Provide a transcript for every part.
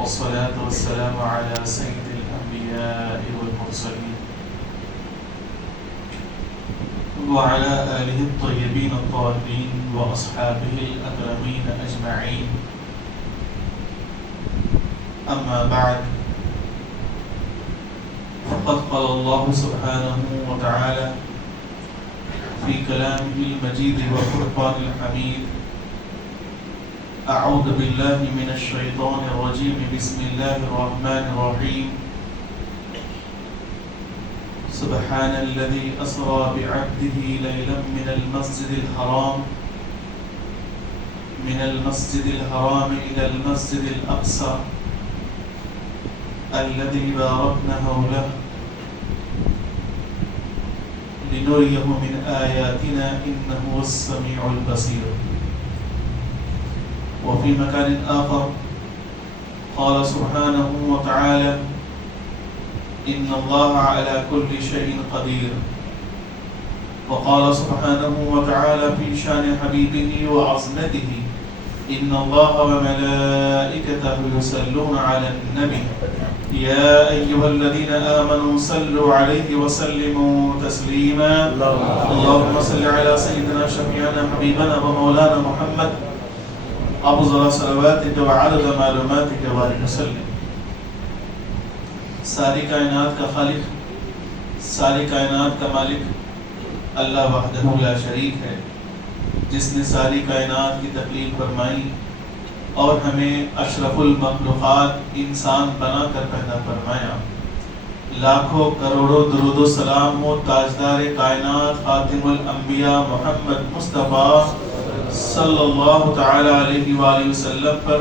والصلاة والسلام على سيد الأنبياء والمرسلين وعلى آله الطيبين الطاهرين وأصحابه الأكرمين أجمعين. أما بعد، فقد قال الله سبحانه وتعالى في كلامه المجيد والفرقان الحميد: أعوذ بالله من الشيطان الرجيم، بسم الله الرحمن الرحيم. سبحان الذي أسرى بعبده ليلا من المسجد الحرام إلى المسجد الأقصى الذي باركنا حوله لنريه من آياتنا إنه هو السميع البصير. وفي مكان آخر قال سبحانه وتعالى: إن الله على كل شيء قدير. وقال سبحانه وتعالى في شان حبيبه وعظمته: إن الله وملائكته يصلون على النبي يا أيها الذين آمنوا صلوا عليه وسلموا تسليما. اللهم صل على سيدنا شفيعنا حبيبنا ومولانا محمد أفضل صلواتك وعدد معلوماتك وبارك وسلم. ساری کائنات کا خالق، ساری کائنات کا مالک اللہ وحدہ لا شریک ہے، جس نے ساری کائنات کی تخلیق فرمائی اور ہمیں اشرف المخلوقات انسان بنا کر پیدا فرمایا. لاکھوں کروڑوں درود و سلام ہو تاجدار کائنات خاتم الانبیاء محمد مصطفیٰ صلی اللہ تعالی علیہ وآلہ وسلم پر،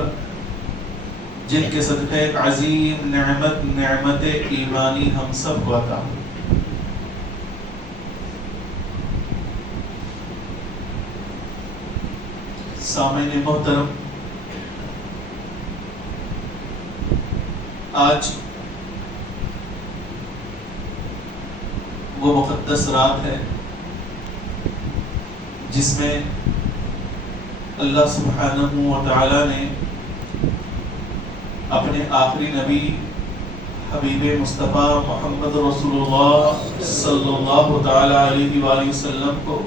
جن کے صدقے ایک عظیم نعمت ایمانی ہم سب کو عطا ہو. سامعین محترم، آج وہ مقدس رات ہے جس میں اللہ سبحانہ و تعالی نے اپنے آخری نبی حبیب مصطفیٰ محمد رسول اللہ صلی اللہ تعالی علیہ وآلہ وسلم کو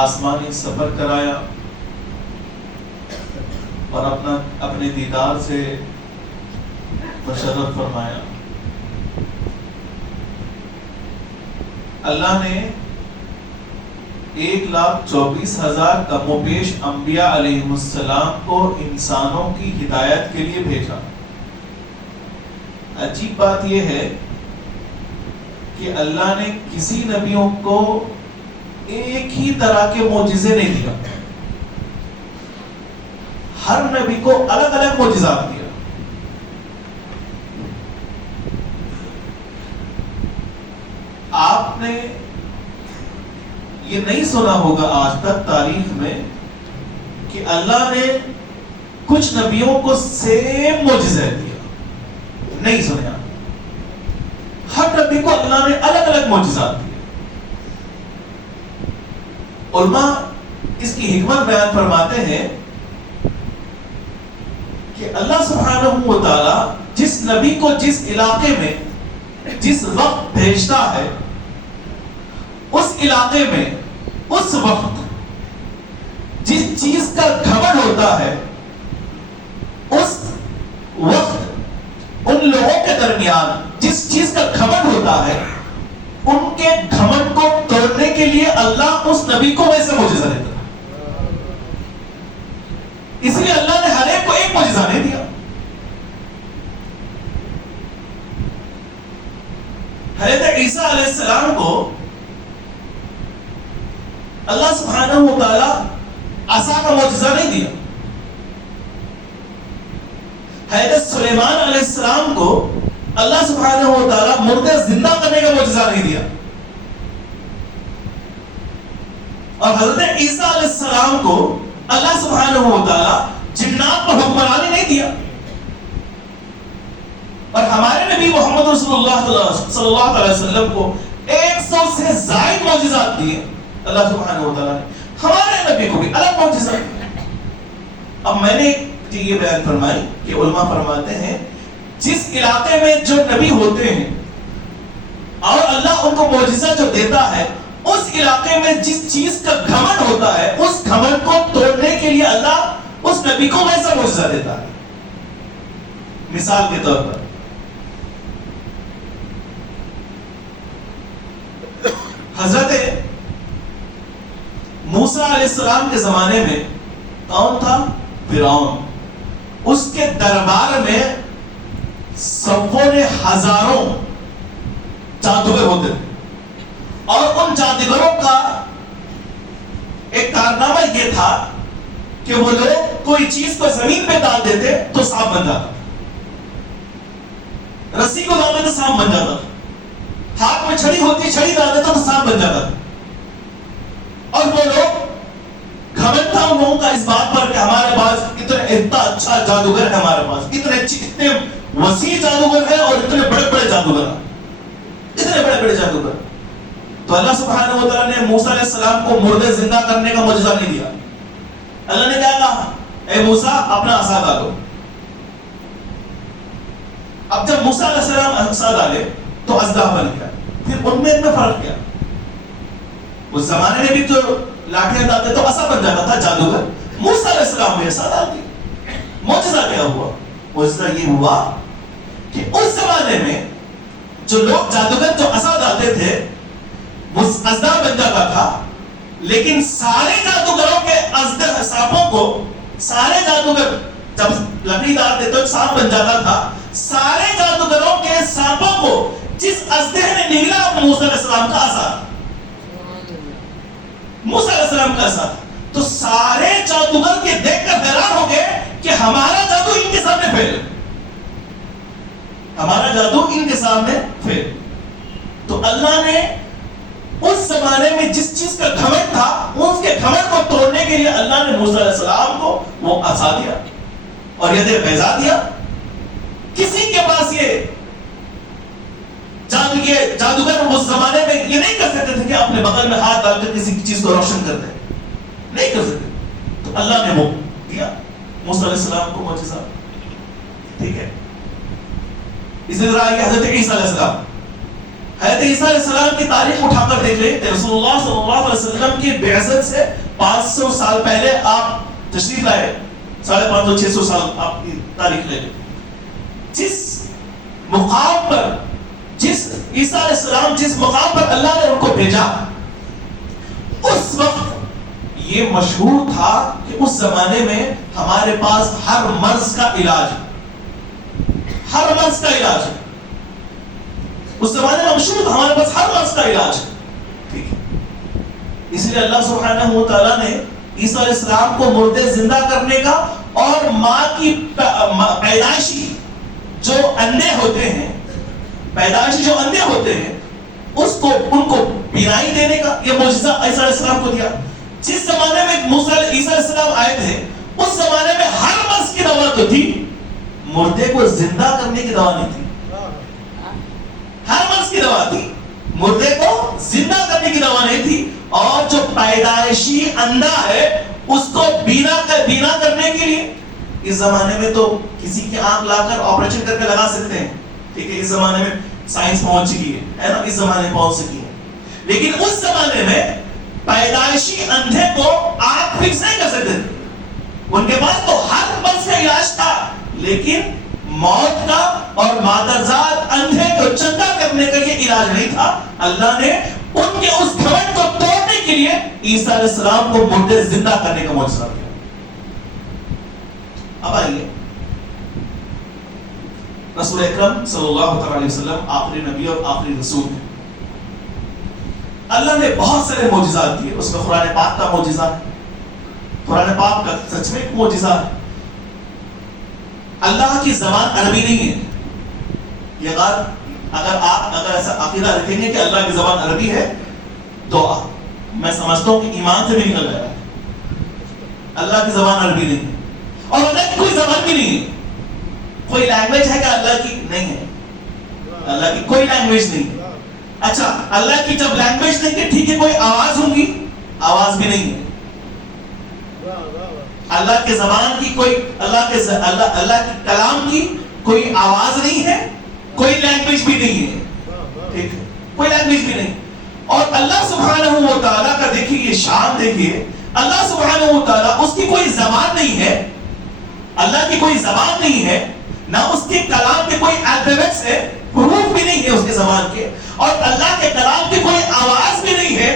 آسمانی سفر کرایا اور اپنے دیدار سے مشرف فرمایا. اللہ نے 1,24,000 کم و بیش انبیاء علیہ السلام کو انسانوں کی ہدایت کے لیے بھیجا. عجیب بات یہ ہے کہ اللہ نے کسی نبیوں کو ایک ہی طرح کے معجزے نہیں دیا، ہر نبی کو الگ الگ معجزات دیا. آپ نے یہ نہیں سنا ہوگا آج تک تاریخ میں کہ اللہ نے کچھ نبیوں کو سیم معجزہ دیا، نہیں سنا. ہر نبی کو اللہ نے الگ الگ معجزات دیے. علماء اس کی حکمت بیان فرماتے ہیں کہ اللہ سبحانہ و تعالی جس نبی کو جس علاقے میں جس وقت بھیجتا ہے، اس علاقے میں اس وقت جس چیز کا گھمنڈ ہوتا ہے، اس وقت ان لوگوں کے درمیان جس چیز کا گھمنڈ ہوتا ہے، ان کے گھمنڈ کو توڑنے کے لیے اللہ اس نبی کو ویسے معجزہ دیتا ہے. اس لیے اللہ نے ہر ایک کو ایک معجزہ نہیں دیا. حضرت عیسیٰ علیہ السلام کو اللہ سبحانہ و تعالی عصا کا معجزہ نہیں دیا. حضرت سلیمان علیہ السلام کو اللہ سبحانہ و تعالی مردے زندہ کرنے کا معجزہ نہیں دیا. اور حضرت عیسیٰ علیہ السلام کو اللہ سبحانہ و تعالی جنات پر حکمرانی نہیں دیا. اور ہمارے نبی محمد رسول اللہ صلی اللہ علیہ وسلم کو 100 سے زائد معجزات دیے اللہ سبحانہ و تعالی نے. ہمارے نبی کو بھی الگ معجزہ. اب میں نے یہ بیان فرمائی کہ علماء فرماتے ہیں جس علاقے میں جو نبی ہوتے ہیں اور اللہ ان کو معجزہ جو دیتا ہے، اس علاقے میں جس چیز کا گھمنڈ ہوتا ہے، اس گھمنڈ کو توڑنے کے لیے اللہ اس نبی کو ویسا معجزہ دیتا ہے. مثال کے طور پر حضرت موسیٰ علیہ السلام کے زمانے میں کون تھا؟ فرعون. اس کے دربار میں سووں نے ہزاروں جادوگر ہوتے تھے، اور ان جادوگروں کا ایک کارنامہ یہ تھا کہ وہ لوگ کوئی چیز کو زمین پہ ڈال دیتے تو سانپ بن جاتا، رسی کو ڈال دیتے سانپ بن جاتا، ہاتھ میں چھڑی ہوتی چھڑی ڈال دیتا تو سانپ بن جاتا. اور وہ لوگ گھمنڈ تھا ان لوگوں کا اس بات پر کہ ہمارے پاس اتنا اچھا جادوگر ہے، ہمارے پاس اتنے وسیع جادوگر ہے اور اتنے بڑے بڑے جادوگر ہیں، اتنے بڑے بڑے جادوگر. تو اللہ سبحانہ و تعالیٰ نے موسیٰ علیہ السلام کو مردے زندہ کرنے کا معجزہ نہیں دیا. اللہ نے کیا کہا؟ اے موسیٰ اپنا عصا ڈالو. اب جب موسیٰ علیہ السلام عصا ڈالے تو اژدہا بن گیا. پھر ان میں فرق کیا؟ اس زمانے میں بھی تو لاٹھیاں ڈالتے تو عصا بن جاتا تھا جادوگر. موسیٰ علیہ السلام نے عصا ڈال دی. معجزہ کیا ہوا؟ معجزہ یہ ہوا کہ اس زمانے میں جو لوگ جادوگر جو عصا ڈالتے تھے وہ اژدہا بن جاتا تھا، لیکن سارے جادوگروں کے اژدہا سانپوں کو، سارے جادوگر جب لکڑی ڈالتے تو سانپ بن جاتا تھا، سارے جادوگروں کے سانپوں کو جس اژدہے نے نگلا موسیٰ علیہ السلام کا عصا، موسیٰ علیہ السلام کا عصا. تو سارے جادوگر کے دیکھ کر حیران ہو گئے کہ ہمارا جادو ان کے سامنے فیل، ہمارا جادو ان کے سامنے فیل. تو اللہ نے اس زمانے میں جس چیز کا گھمنڈ تھا اس کے گھمنڈ کو توڑنے کے لیے اللہ نے موسیٰ علیہ السلام کو وہ عصا دیا اور ید بیضا دیا. کسی کے پاس یہ جادوگر اس زمانے میں یہ نہیں کر سکتے تھے کہ اپنے بغل میں ہاتھ ڈال کر کسی چیز کو روشن کر دیں، نہیں کر سکتے. تو اللہ نے وہ دیا موسیٰ علیہ السلام کو معجزہ. ٹھیک ہے. اسی طرح کہ حضرت عیسیٰ علیہ السلام، حضرت عیسیٰ علیہ السلام کی تاریخ اٹھا کر دیکھ لیں کہ رسول اللہ صلی اللہ علیہ وسلم کی بعثت سے 500 سال پہلے آپ تشریف لائے، 550 600 سال آپ کی تاریخ لے لیں. جس مقام پر جس عیسیٰ علیہ السلام جس مقام پر اللہ نے ان کو بھیجا، اس وقت یہ مشہور تھا کہ اس زمانے میں ہمارے پاس ہر مرض کا علاج، ہر مرض کا علاج ہے. اس زمانے میں مشہور تھا ہمارے پاس ہر مرض کا علاج ہے. ٹھیک ہے. اس لیے اللہ سبحانہ و تعالیٰ نے عیسیٰ علیہ السلام کو مردے زندہ کرنے کا اور ماں کی پیدائشی جو اندھے ہوتے ہیں، پیدائشی جو اندھے ہوتے ہیں اس کو ان کو بینائی دینے کا یہ معجزہ عیسیٰ علیہ السلام کو دیا. جس زمانے میں عیسیٰ علیہ السلام آئے تھے اس زمانے میں ہر مرض کی دوا تو تھی، مردے کو زندہ کرنے کی دوا نہیں تھی. ہر مرض کی دوا تھی، مردے کو زندہ کرنے کی دوا نہیں تھی. اور جو پیدائشی اندھا ہے اس کو بینا کرنے کے لیے اس زمانے میں تو کسی کی آنکھ لا کر آپریشن کر کے لگا سکتے ہیں. ٹھیک ہے. اس زمانے میں سائنس پہنچ چکی ہے نا، اس زمانے میں پہنچ سکی ہے. لیکن اس زمانے میں پیدائشی اندھے کو آنکھ فکس نہیں کر سکتے تھے. ان کے پاس تو ہر مرض کا علاج تھا، لیکن موت کا اور مادرزاد اندھے کو چنگا کرنے کا یہ علاج نہیں تھا. اللہ نے ان کے اس گھمنڈ کو توڑنے کے لیے عیسیٰ علیہ السلام کو مردے زندہ کرنے کا معجزہ کیا. اب آئیے، رسول اکرم صلی اللہ علیہ وسلم آخری نبی اور آخری رسول ہیں. اللہ نے بہت سارے معجزات دیے. اس میں قرآن پاک کا معجزہ ہے. قرآن پاک کا سچ میں ایک معجزہ ہے. اللہ کی زبان عربی نہیں ہے. یہ اگر آپ ایسا عقیدہ رکھیں گے کہ اللہ کی زبان عربی ہے تو میں سمجھتا ہوں کہ ایمان سے بھی نکل جائے گا. اللہ کی زبان عربی نہیں ہے اور اللہ کی کوئی زبان بھی نہیں ہے. کوئی لینگویج ہے کہ اللہ کی نہیں ہے. اللہ کی کوئی لینگویج نہیں ہے. اچھا، اللہ کی جب لینگویج نہیں ہے ٹھیک ہے، کوئی آواز ہوگی؟ آواز بھی نہیں ہے. اللہ کے زبان کی کوئی اللہ کے کلام کی کوئی آواز نہیں ہے, کوئی لینگویج بھی نہیں ہے, ٹھیک ہے, کوئی لینگویج بھی نہیں. اور اللہ سبحانہ و تعالیٰ کا دیکھیے یہ شان, دیکھیے اللہ سبحانہ و تعالیٰ, اس کی کوئی زبان نہیں ہے, اللہ کی کوئی زبان نہیں ہے, نہ اس کے کلام کے کوئی الفابیٹس ہے, حروف بھی نہیں ہے اس کے زبان کے, اور اللہ کے کلام کی کوئی آواز بھی نہیں ہے.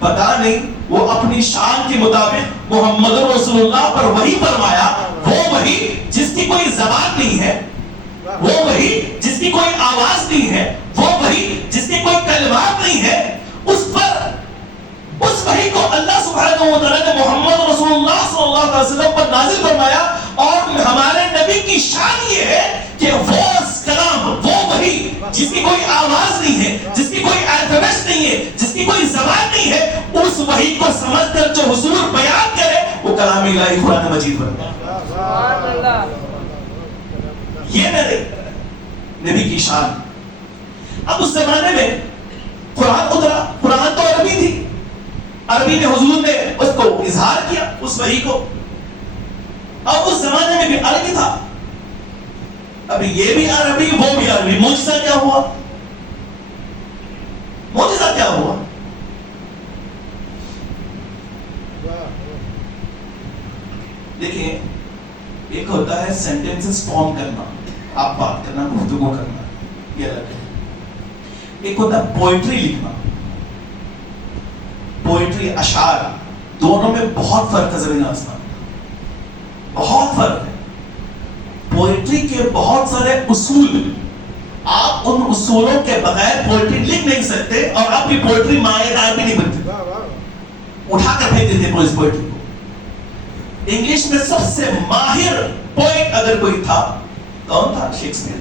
پتا نہیں وہ اپنی شان کے مطابق محمد رسول اللہ پر وحی فرمایا, وہ وحی جس کی کوئی زبان نہیں ہے, وہ وحی جس کی کوئی آواز نہیں ہے, وہ وحی جس کے کوئی کلمات نہیں ہے, اس وحی کو اللہ سبحانہ و تعالیٰ نے محمد رسول اللہ صلی اللہ علیہ وسلم پر نازل فرمایا. اور ہمارے نبی کی شان یہ ہے کہ وہ کلام, وہ وحی جس کی کوئی آواز نہیں ہے, جس کی کوئی الفابیٹ نہیں ہے, جس کی کوئی زبان نہیں ہے, اس وحی کو سمجھ کر جو حضور بیان کرے وہ کلام الہی قرآن مجید بن گیا. یہ میرے نبی کی شان. اب اس زمانے میں قرآن اترا, قرآن تو عربی تھی, عربی میں حضور نے اس کو اظہار کیا اس وحی کو. اب اس زمانے میں بھی عربی تھا, ابھی یہ بھی عربی وہ بھی عربی. معجزہ کیا ہوا, معجزہ کیا ہوا؟ دیکھیں, ایک ہوتا ہے سینٹینسز فارم کرنا, آپ بات کرنا, گفتگو کرنا, یہ الگ ہے. ایک ہوتا ہے پوئٹری لکھنا, پوئٹری, اشعار, دونوں میں بہت فرق ہے, زمین آسمان, بہت فرق ہے. پوئٹری کے بہت سارے اصول, آپ ان اصولوں کے بغیر پوئٹری لکھ نہیں سکتے, اور آپ کی پوئٹری مائع دار بھی نہیں بنتی, اٹھا کر پھینک دیتے ہیں اس پوئٹری کو. انگلش میں سب سے ماہر پوئٹ اگر کوئی تھا, کون تھا؟ شیکسپیئر.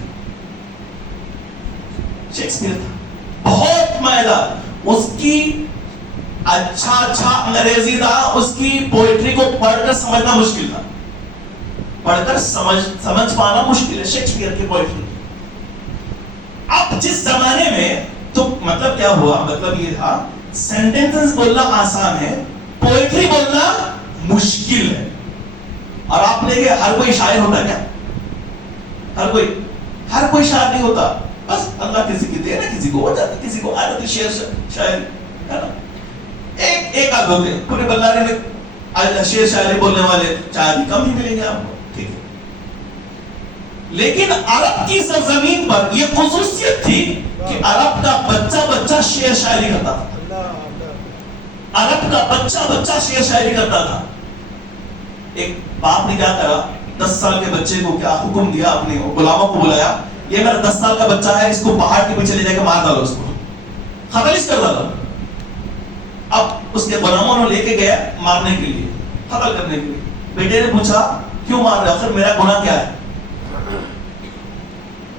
شیکسپیئر تھا, بہت مائع دار, اس کی اچھا انگریزی تھا, اس کی پوئٹری کو پڑھ کر سمجھنا مشکل تھا, پڑھ کر سمجھ پانا مشکل ہے شیکسپیئر کی پوئٹری. اب جس زمانے میں تو مطلب کیا ہوا, مطلب یہ تھا سینٹینسز بولنا آسان ہے, پوئٹری بولنا مشکل ہے. اور آپ نے کہ ہر کوئی شاعر ہوتا کیا؟ ہر کوئی شاعر نہیں ہوتا, بس اللہ کسی کی دے نا, کسی کو ہو جاتا, کسی کو آ جاتی شعر ہے نا. ایک آدھ ہوتے ہیں پورے بلارے میں شعر شاعری بولنے والے, چاہے کم ہی ملیں گے آپ کو, ٹھیک ہے. لیکن عرب کی سرزمین پر یہ خصوصیت تھی کہ عرب کا بچہ شعر شاعری کرتا تھا, عرب کا بچہ شعر شاعری کرتا تھا. ایک باپ نے کیا کرا, 10 سال کے بچے کو کیا حکم دیا, اپنے غلاموں کو بلایا, یہ میرا 10 سال کا بچہ ہے, اس کو پہاڑ کے پیچھے لے جا کے مار ڈالو, اس کو خبرش کر ڈالو. اب اس کے غلاموں نے لے کے گیا مارنے کے لیے, قتل کرنے کے لیے. بیٹے نے پوچھا کیوں مار رہے ہو, پھر میرا گناہ کیا ہے؟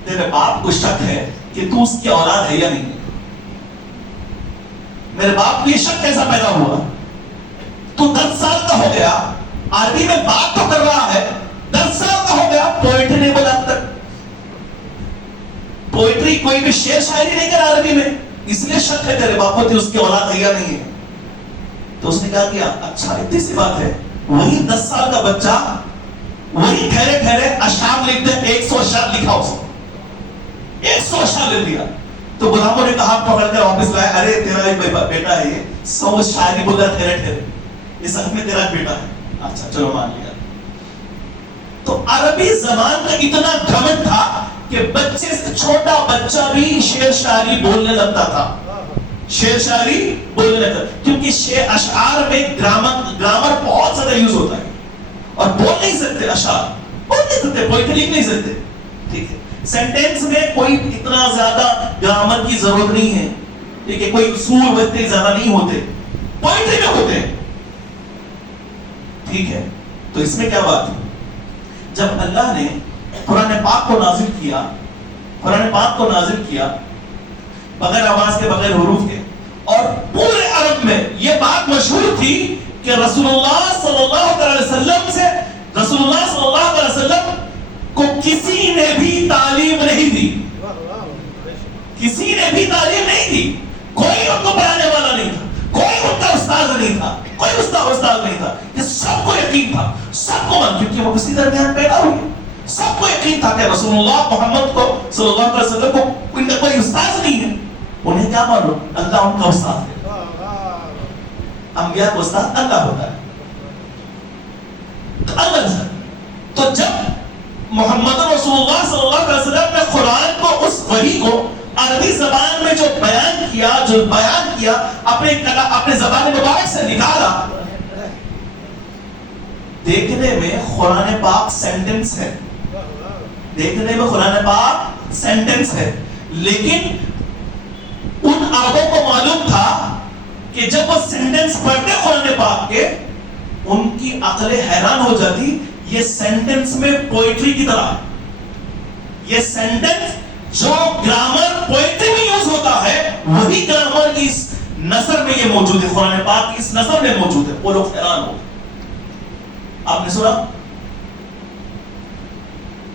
تیرے باپ کو شک ہے کہ تو اس کی اولاد ہے یا نہیں. میرے باپ کو یہ شک کیسا پیدا ہوا؟ تو 10 سال کا ہو گیا, عربی میں بات تو کر رہا ہے, 10 سال کا ہو گیا, پوئٹری نہیں بولا اب تک. پوئٹری کوئی بھی شعر شاعری نہیں کرا عربی میں, اس لیے شک ہے تیرے باپ کو کہ اس کی اولاد ہے یا نہیں ہے. تو اس نے کیا, اچھا اتنی سی بات ہے. وہی 10 سال کا بچہ وہی ٹھہرے اشعار لکھتے, 100 اشعار لکھا, اس نے 100 اشعار لکھ دیا. تو غلاموں نے کہا پکڑ کر واپس لائے, ارے تیرا ایک بیٹا ہے, یہ 100 شاعری بول رہا, ٹھہرے یہ سب میں تیرا بیٹا ہے. اچھا چلو مان لیا. تو عربی زبان کا اتنا گھمنڈ تھا کہ بچے سے چھوٹا بچہ بھی شعر شاعری بولنے لگتا تھا, شعر شاعری بولنے لگتا, کیونکہ اشعار میں گرامر بہت زیادہ یوز ہوتا ہے, اور بول نہیں سکتے اشعار, بول نہیں سکتے, پوئٹری لکھ نہیں سکتے, ٹھیک ہے. سینٹینس میں کوئی اتنا زیادہ گرامر کی ضرورت نہیں ہے, ٹھیک ہے, کوئی اصول اتنے زیادہ نہیں ہوتے, پوئٹری میں ہوتے ہیں, ٹھیک ہے. تو اس میں کیا بات ہے, جب اللہ نے قرآن پاک کو نازل کیا, قرآن پاک کو نازل کیا بغیر آواز کے, بغیر حروف کے, اور پورے عرب میں یہ بات مشہور تھی کہ رسول اللہ صلی اللہ علیہ وسلم سے, رسول اللہ صلی اللہ علیہ وسلم کو کسی نے بھی تعلیم نہیں دی, کسی نے بھی تعلیم نہیں دی, کوئی ان کو پڑھانے والا نہیں تھا, کوئی ان کا استاد نہیں تھا, کوئی استاد نہیں تھا، یہ سب کو یقین تھا، سب کو کیونکہ وہ کسی درمیان پیدا ہوئی، سب کو یقین تھا کہ رسول اللہ محمد کو صلی اللہ علیہ وسلم کو ان کا کوئی استاد نہیں ہے. انہیں کیا معلوم اللہ ان کا استاد ہے. انبیاء کو استاد اللہ ہوتا ہے. تو جب محمد رسول اللہ صلی اللہ علیہ وسلم نے قرآن کو، اس وحی کو عربی زبان میں جو بیان کیا اپنے زبان مبارک سے نکالا، دیکھنے میں قرآن پاک سینٹنس ہے، دیکھنے میں قرآن پاک سینٹنس ہے، لیکن ان عربوں کو معلوم تھا کہ جب وہ سینٹنس پڑھتے قرآن پاک کے، ان کی عقلیں حیران ہو جاتی. یہ سینٹنس میں پوئٹری کی طرح، یہ سینٹنس جو گرامر پوئٹری میں یوز ہوتا ہے، وہی گرامر اس نثر میں یہ موجود ہے، قرآن پاک کی اس نثر میں موجود ہے. وہ لوگ حیران ہو. آپ نے سنا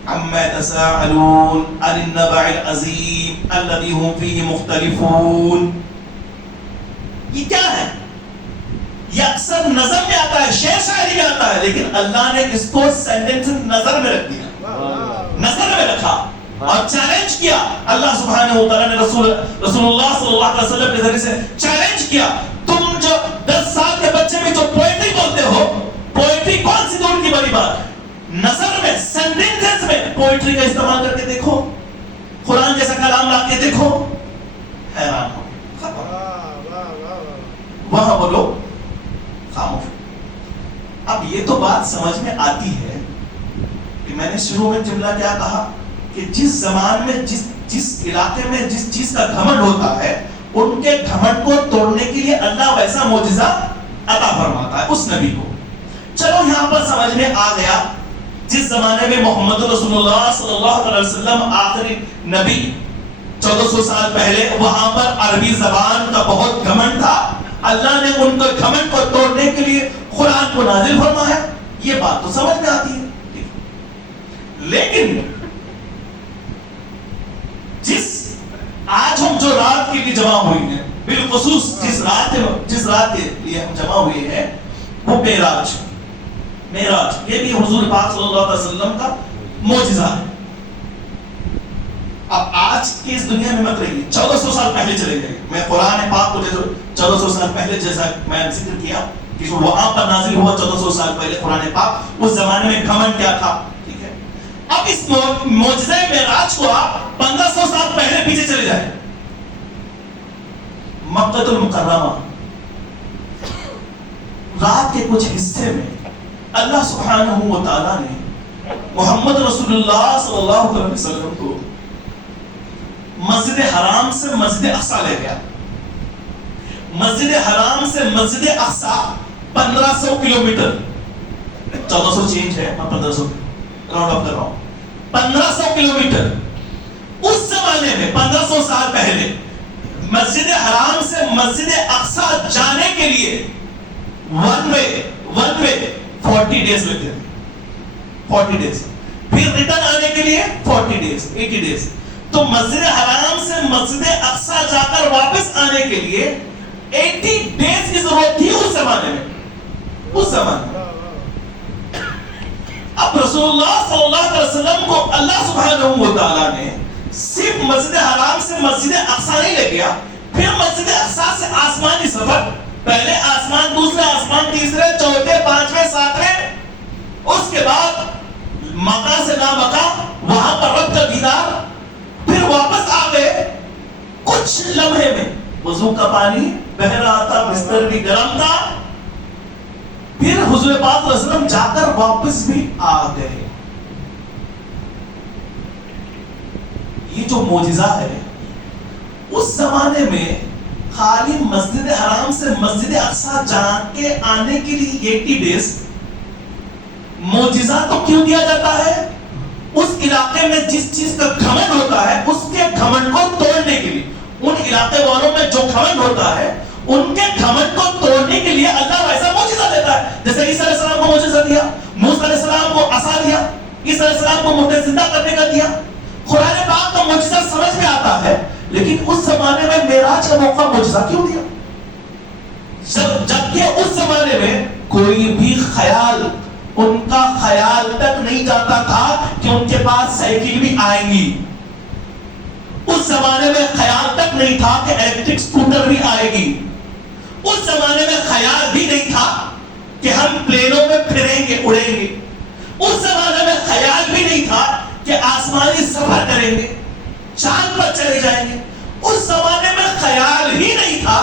عما يتساءلون عن النبأ العظيم الذي هم فيه مختلفون. یہ کیا ہے؟ یہ اکثر نظر میں آتا ہے، شعر شاعری میں آتا ہے، لیکن اللہ نے اس کو سینٹنس نظر میں رکھ دیا، نظر میں رکھا اور چیلنج کیا. اللہ سبحانہ و تعالیٰ نے رسول اللہ صلی اللہ علیہ وسلم کے ذریعے سے چیلنج کیا. تم جو 10 سال کے بچے میں جو پوئٹری بولتے ہو، پوئٹری کون سی دور کی بڑی بات؟ نظر میں، سینٹنس میں پوئٹری کا استعمال کر کے دیکھو، قرآن جیسا کلام لا کے دیکھو، حیران ہو. وہاں بولو خاموش. اب یہ تو بات سمجھ میں آتی ہے کہ میں نے شروع میں جملہ کیا کہا کہ جس زمان میں جس علاقے میں جس چیز کا گھمنڈ ہوتا ہے، ان کے گھمنڈ کو توڑنے کے لیے اللہ ویسا معجزہ عطا فرماتا ہے اس نبی کو. چلو یہاں پر سمجھ میں آ گیا، جس زمانے میں محمد رسول اللہ صلی اللہ علیہ وسلم آخری نبی 1400 سال پہلے، وہاں پر عربی زبان کا بہت گھمنڈ تھا. اللہ نے ان کے گھمنڈ کو توڑنے کے لیے قرآن کو نازل فرمایا. یہ بات تو سمجھ میں آتی ہے. لیکن آج ہم جو رات کے لیے جمع ہوئی ہیں، بالخصوص جس رات کے لیے ہم جمع ہوئے ہیں، وہ معراج. یہ بھی حضور پاک صلی اللہ علیہ وسلم کا معجزہ ہے. اب آج کی اس دنیا میں مت رہیے، 1400 سال پہلے چلے گئے. میں قرآن پاک کو 1400 سال پہلے جیسا میں ذکر کیا کہ جو وہاں پر نازل ہوا 1400 سال پہلے قرآن پاک، اس زمانے میں گھمنڈ کیا تھا. ٹھیک ہے، اب اس معجزہ معراج کو آپ 1500 سال پہلے پیچھے چلے جائیں. مکہ المکرمہ رات کے کچھ حصے میں اللہ سبحانہ و تعالیٰ نے محمد رسول اللہ صلی اللہ علیہ وسلم کو مسجد حرام سے مسجد اقصی لے گیا. مسجد حرام سے مسجد اقصی 1500 کلومیٹر، 1400 چینج ہے، میں 1500 راؤنڈ اپ کر رہا ہوں. 1500 کلومیٹر. اس زمانے میں 1500 سال پہلے مسجد حرام سے مسجد اقصی جانے کے لیے ون وے 40 ڈیز لگتے تھے. 40 ڈیز. پھر ریٹرن آنے کے لیے 40 ڈیز، 80 ڈیز. تو مسجد حرام سے مسجد اقصی جا کر واپس آنے کے لیے 80 ڈیز کی ضرورت تھی اس زمانے میں. اب رسول اللہ صلی اللہ علیہ وسلم کو اللہ سبحانہ و تعالیٰ نے صرف مسجد حرام سے مسجد اقصی نہیں لے گیا، پھر مسجد اقصی سے آسمانی سفر، پہلے آسمان، دوسرے آسمان، تیسرے، چوتھے، پانچویں، ساتویں، اس کے بعد مکہ سے لامکہ، وہاں پر رب کا دیدار، پھر واپس آ گئے. کچھ لمحے میں وضو کا پانی بہ رہا تھا، بستر بھی گرم تھا. پھر حضور پاک صلی اللہ علیہ وسلم جا کر واپس بھی آ گئے. یہ جو معجزہ ہے، اس زمانے میں خالی مسجد حرام سے مسجد اقصی جا کے آنے کے لیے 80 ڈیز. معجزہ تو کیوں دیا جاتا ہے؟ اس علاقے میں جس چیز کا گھمنڈ ہوتا ہے، اس کے گھمنڈ کو توڑنے کے لیے. ان علاقے والوں میں جو گھمنڈ ہوتا ہے، ان کے گھمنڈ کو توڑنے کے لیے اللہ ویسا معجزہ دیتا ہے. جیسے عیسیٰ علیہ السلام کو معجزہ دیا، موسیٰ علیہ السلام کو عصا دیا، عیسیٰ علیہ السلام کو مردے زندہ کرنے کا دیا. قرآن پاک کا معجزہ سمجھ میں آتا ہے، لیکن اس زمانے میں معراج کا موقع معجزہ کیوں دیا؟ جب بلکہ اس زمانے میں کوئی بھی خیال، ان کا خیال تک نہیں جاتا تھا کہ ان کے پاس سائیکل بھی آئیں گی. اس زمانے میں خیال تک نہیں تھا کہ الیکٹرک سکوٹر بھی آئے گی. اس زمانے میں خیال بھی نہیں تھا کہ ہم پلینوں میں پھریں گے، اڑیں گے. اس زمانے میں خیال بھی نہیں تھا کہ آسمانی سفر کریں گے، چاند پر چلے جائیں گے. اس زمانے میں خیال ہی نہیں تھا.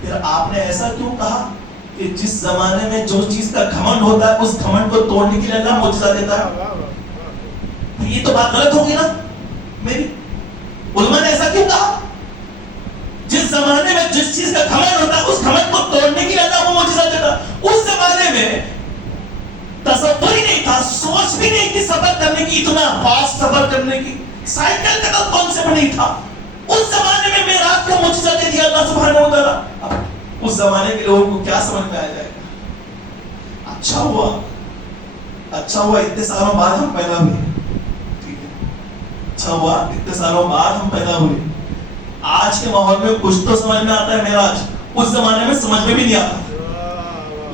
پھر آپ نے ایسا کیوں کہا کہ جس زمانے میں جو چیز کا گھمنڈ ہوتا ہے اس گھمنڈ کو توڑنے کے لیے اللہ معجزہ دیتا ہے؟ یہ تو بات غلط ہوگی نا میری. علماء نے ایسا کیوں کہا؟ جس زمانے میں جس چیز کا گھمنڈ ہوتا ہے اس گھمنڈ کو توڑنے کے لیے اللہ کو معجزہ دیتا. اس زمانے میں تصور ہی نہیں تھا، سوچ بھی نہیں تھی سفر کرنے کی، اتنا فاسٹ سفر کرنے کی. سائیکل کا تو کانسیپٹ نہیں تھا. اس زمانے میں معراج کا معجزہ دے دیا اللہ سبحانہ و تعالیٰ. اس زمانے کے لوگوں کو کیا سمجھ میں آ جائے گا؟ اچھا ہوا اتنے سالوں بعد ہم پیدا ہوئے. ٹھیک ہے، اچھا ہوا اتنے سالوں بعد ہم پیدا ہوئے. آج کے ماحول میں کچھ تو سمجھ میں آتا ہے معراج، اس زمانے میں سمجھ میں بھی نہیں آتا.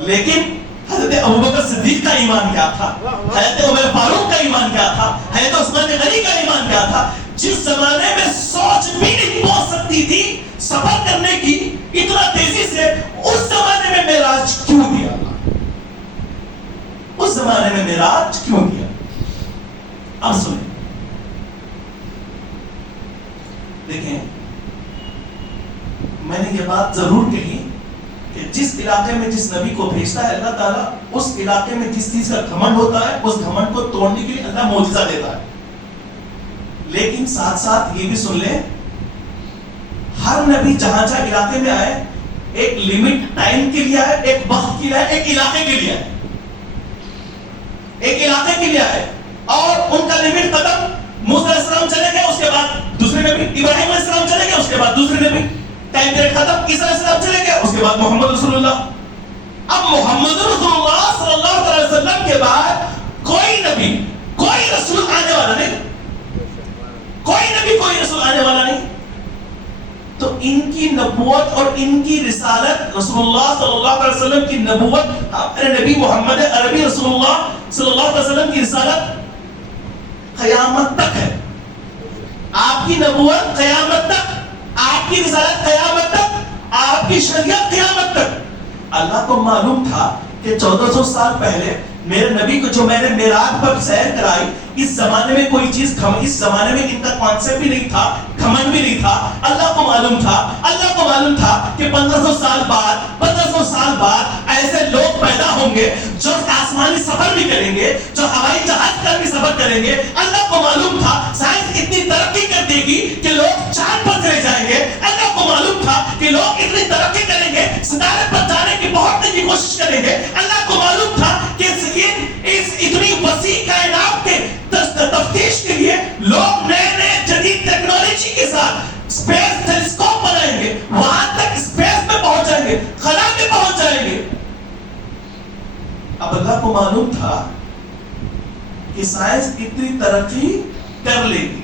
لیکن حضرت ابوبکر صدیق کا ایمان کیا تھا، حضرت عمر فاروق کا ایمان کیا تھا، حضرت عثمان غنی کا ایمان کیا تھا. جس زمانے میں سوچ بھی نہیں پہنچ سکتی تھی سفر کرنے کی اتنا تیزی سے، اس زمانے میں معراج کیوں دیا؟ اس زمانے میں معراج کیوں دیا؟ اب سنیں، دیکھیں، میں نے یہ بات ضرور کہی کہ جس علاقے میں جس نبی کو بھیجتا ہے اللہ تعالیٰ، اس علاقے میں جس چیز کا گھمنڈ ہوتا ہے اس گھمنڈ کو توڑنے کے لیے اللہ معجزہ دیتا ہے. لیکن ساتھ ساتھ یہ بھی سن لیں، ہر نبی جہاں جہاں علاقے میں آئے ایک لمٹ ٹائم کے لیے آئے، ایک وقت کے لیے آئے، ایک علاقے کے لیے آئے، ایک علاقے کے لیے آئے. اور ان کا لمٹ ختم، موسیٰ علیہ السلام چلے گئے، اس کے بعد دوسرے نبی، ابراہیم علیہ السلام چلے گئے، اس کے بعد دوسرے نبی، ٹائم پیریڈ ختم، عیسیٰ علیہ السلام چلے گئے، اس کے بعد محمد رسول اللہ. اب محمد رسول اللہ صلی اللہ علیہ وسلم کے بعد کوئی نبی، کوئی رسول آنے والا نہیں، کوئی نبی، کوئی رسول آنے والا نہیں. تو ان کی نبوت اور ان کی رسالت، رسول اللہ صلی اللہ علیہ وسلم کی نبوت، ہمارے نبی محمد عربی رسول اللہ صلی اللہ علیہ وسلم کی رسالت قیامت تک ہے. آپ کی نبوت قیامت تک، آپ کی رسالت قیامت تک، آپ کی شریعت قیامت تک. اللہ کو معلوم تھا کہ 1400 سال پہلے میرے نبی کو جو میں نے معراج پر سیر کرائی، اس زمانے میں کوئی چیز اس زمانے میں ان کا کانسیپٹ بھی نہیں تھا، گھمنڈ بھی نہیں تھا. اللہ کو معلوم تھا، اللہ کو معلوم تھا کہ 1500 سال بعد ایسے لوگ پیدا ہوں گے جو آسمانی سفر بھی کریں گے، جو ہوائی جہاز پر بھی سفر کریں گے. اللہ کو معلوم تھا سائنس اتنی ترقی کر دے گی کہ لوگ چاند پر چلے جائیں گے. اللہ کو معلوم تھا کہ لوگ اتنی ترقی کریں گے، ستارے پر جانے کی بہت کی کوشش کریں گے. اللہ کو معلوم تھا کہ اس اتنی وسیع کائنات کے تفتیش کے لیے لوگ نئے نئے جدید ٹیکنالوجی کے ساتھ اسپیس ٹیلیسکوپ بنائیں گے، وہاں تک اسپیس میں پہنچ جائیں گے، خلا میں پہنچ جائیں گے. اب اللہ کو معلوم تھا کہ سائنس اتنی ترقی کر لے گی،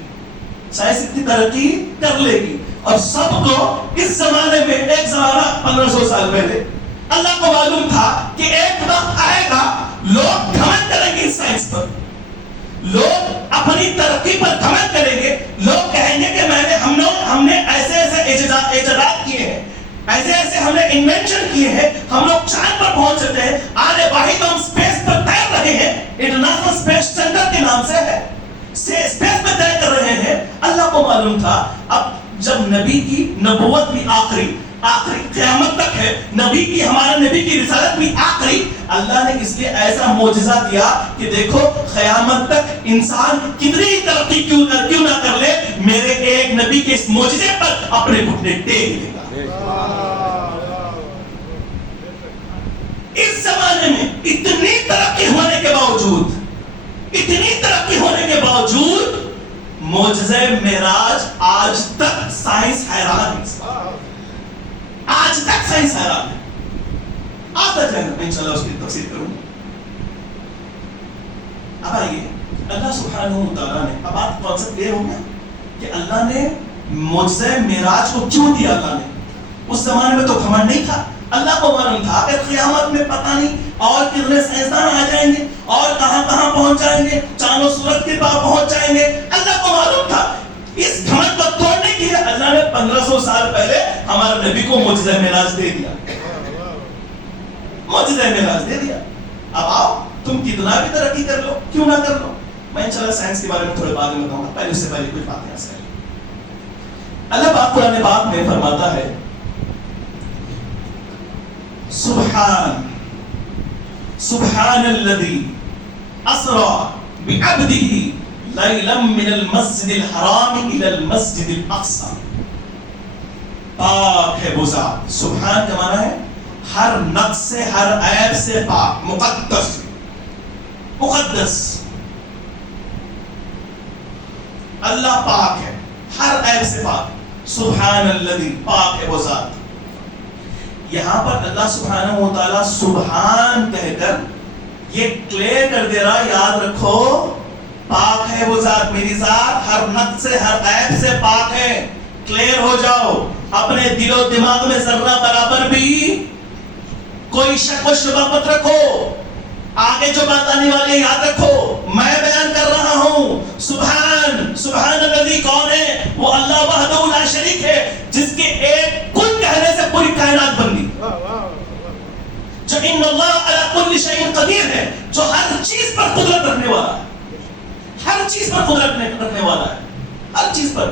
سائنس اتنی ترقی کر لے گی، اور سب کو اس زمانے میں، ایک زمانہ 1500 سال پہلے اللہ کو معلوم تھا کہ ایک وقت آئے گا لوگ گھمنڈ کریں گے سائنس پر، لوگ اپنی ترقی پر گھمنڈ کریں گے. لوگ کہیں گے کہ ہم نے ایسے ایسے ایجادات کیے ہیں، ایسے ایسے ہم نے انوینشن کیے ہیں، ہم لوگ چاند پر پہنچ چکے ہیں، آج واحد ہم اسپیس پر تیر رہے ہیں، انٹرنیشنل اسپیس سینٹر کے نام سے ہے، اسپیس میں طے کر رہے ہیں. اللہ کو معلوم تھا اب جب نبی کی نبوت بھی آخری قیامت تک ہے، نبی کی، ہمارے نبی کی رسالت بھی آخری، اللہ نے اس لیے ایسا معجزہ دیا کہ دیکھو قیامت تک انسان کتنی ترقی کیوں نہ کر لے، میرے ایک نبی کے اس معجزے پر اپنے گھٹنے ٹیک دے گا. اس زمانے میں اتنی ترقی ہونے کے باوجود معجزہ معراج آج تک سائنس حیران ہے، آج تک سائنس حیران ہے. آتا جائے میں انشاءاللہ اس کی تفسیر کروں. اب آئیے، اللہ سبحانہ وتعالیٰ نے، اب آپ کانسیپٹ یہ ہو گیا کہ اللہ نے معجزہ معراج کو کیوں دیا. اللہ نے اس زمانے میں تو گھمنڈ نہیں تھا. اللہ کو معلوم تھا کہ قیامت میں پتہ نہیں اور کتنے سائنسدان آ جائیں گے اور کہاں کہاں پہنچ جائیں گے، چاند و سورج کے پاس پہنچ جائیں گے. اللہ کو معلوم تھا. اس گھمنڈ کو توڑنے کے لیے اللہ نے 1500 سال پہلے ہمارے نبی کو معجزہ معراج دے دیا. معجزہ معراج دے دیا. اب آؤ تم کتنا بھی ترقی کر لو، کیوں نہ کر لو. میں انشاءاللہ سائنس کے بارے میں تھوڑے بعد میں بتاؤں گا، پہلے اس سے پہلے کچھ باتیں ایسا ہے. اللہ پاک قرآن پاک میں فرماتا ہے سبحان الذی اسری بعبده لیلا من المسجد الحرام الى المسجد الاقصى. پاک ہے وہ ذات. سبحان کا معنی ہے ہر نقص سے، ہر عیب سے پاک، مقدس. مقدس اللہ پاک ہے، ہر عیب سے پاک. سبحان الذی، پاک ہے وہ ذات. یہاں پر اللہ سبحانہ و تعالی سبحان کہہ کر یہ کلیئر کر دے رہا، یاد رکھو پاک ہے وہ ذات، میری ذات ہر نقص سے، ہر عیب سے پاک ہے. کلیئر ہو جاؤ. اپنے دل و دماغ میں ذرہ برابر بھی کوئی شک و شبہ مت رکھو. آگے جو بات آنے والی یاد رکھو. میں بیان کر رہا ہوں سبحان الذی. کون ہے وہ؟ اللہ وحدہ لا شریک ہے، جس کے ایک کن کہنے سے پوری کائنات بن گئی. جو ان اللہ علی کل شیء قدیر ہے، جو ہر چیز پر قدرت رکھنے والا ہے. ہر چیز پر قدرت رکھنے والا ہے، ہر چیز پر.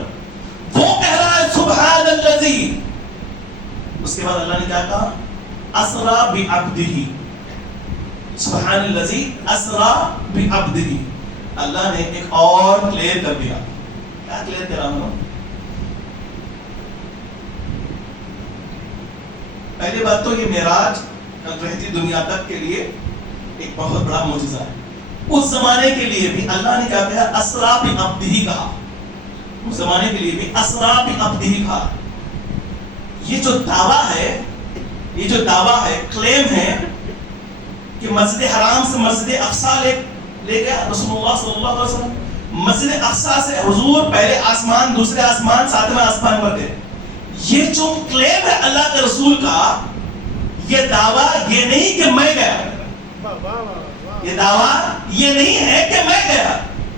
وہ کہہ رہا ہے سبحان الذی. اس کے بعد اللہ نے کیا کہا؟ اسری بعبدہ. سبحان الذی اسری بعبدہ. اللہ نے ایک اور کلیئر کر دیا. کیا کلیئر کرا ہوں؟ پہلی بات تو یہ معراج رہتی دنیا تک کے لیے ایک بہت بڑا معجزہ ہے. اس زمانے کے لیے بھی اللہ نے کیا کہا؟ اسری بعبدہ کہا. اس زمانے کے لیے بھی اسری بعبدہ کہا. یہ جو دعویٰ ہے، یہ جو دعویٰ ہے، کلیم ہے کہ مسجد حرام سے مسجد اقصی لے گیا رسول اللہ صلی اللہ علیہ وسلم. مسجد اقصی سے حضور پہلے آسمان، دوسرے آسمان، ساتویں آسمان پر گئے. یہ جو کلیم ہے اللہ کے رسول کا، یہ دعویٰ یہ نہیں کہ میں گیا. یہ دعویٰ یہ نہیں ہے کہ میں گیا.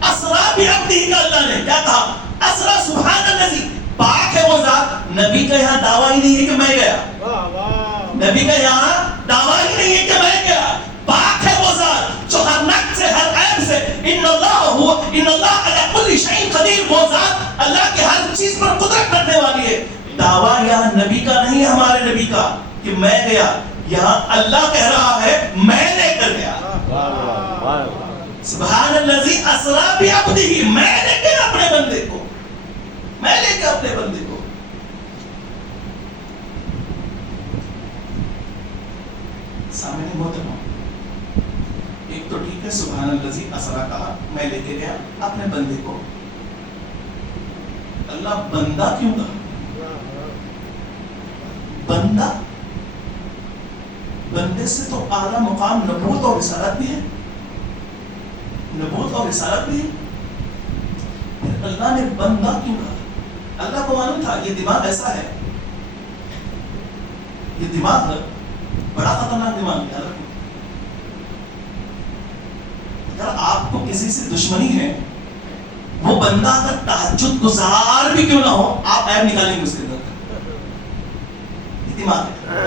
اسری بعبدہ کا اللہ نے کیا کہا؟ اسری سبحان الذی، پاک ہے وہ ذات. نبی کا یہاں دعویٰ ہی نہیں ہے کہ میں گیا. نبی کا یہاں دعویٰ ہی نہیں ہے کہ میں گیا. پاک ہے وہ ذات جو ہر نقص سے، ہر عیب سے. ان اللہ علی کل شیء قدیر. وہ ذات اللہ کے ہر چیز پر قدرت رکھنے والی ہے. دعویٰ یہاں نبی کا نہیں ہے، ہمارے نبی کا کہ میں گیا. یہاں اللہ کہہ رہا ہے میں لے کر گیا. سبحان الذی اسری بعبدہ. میں لے کے اپنے بندے کو، میں لے کے اپنے بندے کو. سامنے محترم، ایک تو ٹھیک ہے سبحان الذی اسری کہا، میں لے کے گیا اپنے بندے کو. اللہ بندہ کیوں کہا؟ بندہ، بندے سے تو اعلیٰ مقام نبوت اور رسالت بھی ہے. نبوت اور رسالت بھی ہے. پھر اللہ نے بندہ کیوں کہا؟ اللہ کو معلوم تھا یہ دماغ ایسا ہے، یہ دماغ بڑا خطرناک دماغ ہے. اگر آپ کو کسی سے دشمنی ہے، وہ بندہ اگر تہجد گزار بھی کیوں نہ ہو، آپ عیب نکالیں گے اس کے اندر. یہ دماغ ہے.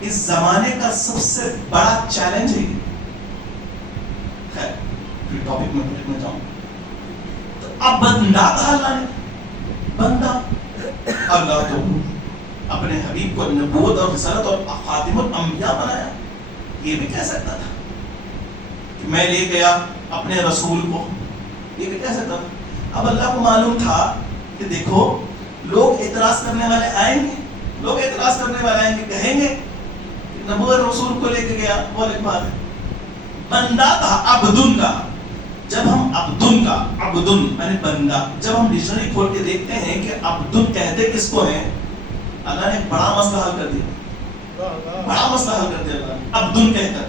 اس زمانے کا سب سے بڑا چیلنج ہے. خیر پھر ٹاپک میں جاؤں تو اب بندہ کہا اللہ نے. بندہ، اللہ تو اپنے حبیب کو نبوت اور رسالت اور خاتم الانبیاء بنایا. یہ بھی کہہ سکتا تھا کہ میں لے گیا اپنے رسول کو. یہ بھی کہہ سکتا تھا. اب اللہ کو معلوم تھا کہ دیکھو لوگ اعتراض کرنے والے آئیں گے، لوگ اعتراض کرنے والے آئیں گے، کہیں گے نبوت رسول کو لے کے گیا. وہ ایک بات ہے. بندہ کہا، عبدن کہا. جب ہم عبدن کا، عبدن یعنی بندہ، جب ہم ڈکشنری کھول کے دیکھتے ہیں کہ عبدن کہتے کس کو ہیں، اللہ نے بڑا مسئلہ حل کر دیا. بڑا مسئلہ حل کر دیا اللہ نے عبدن کہہ کر.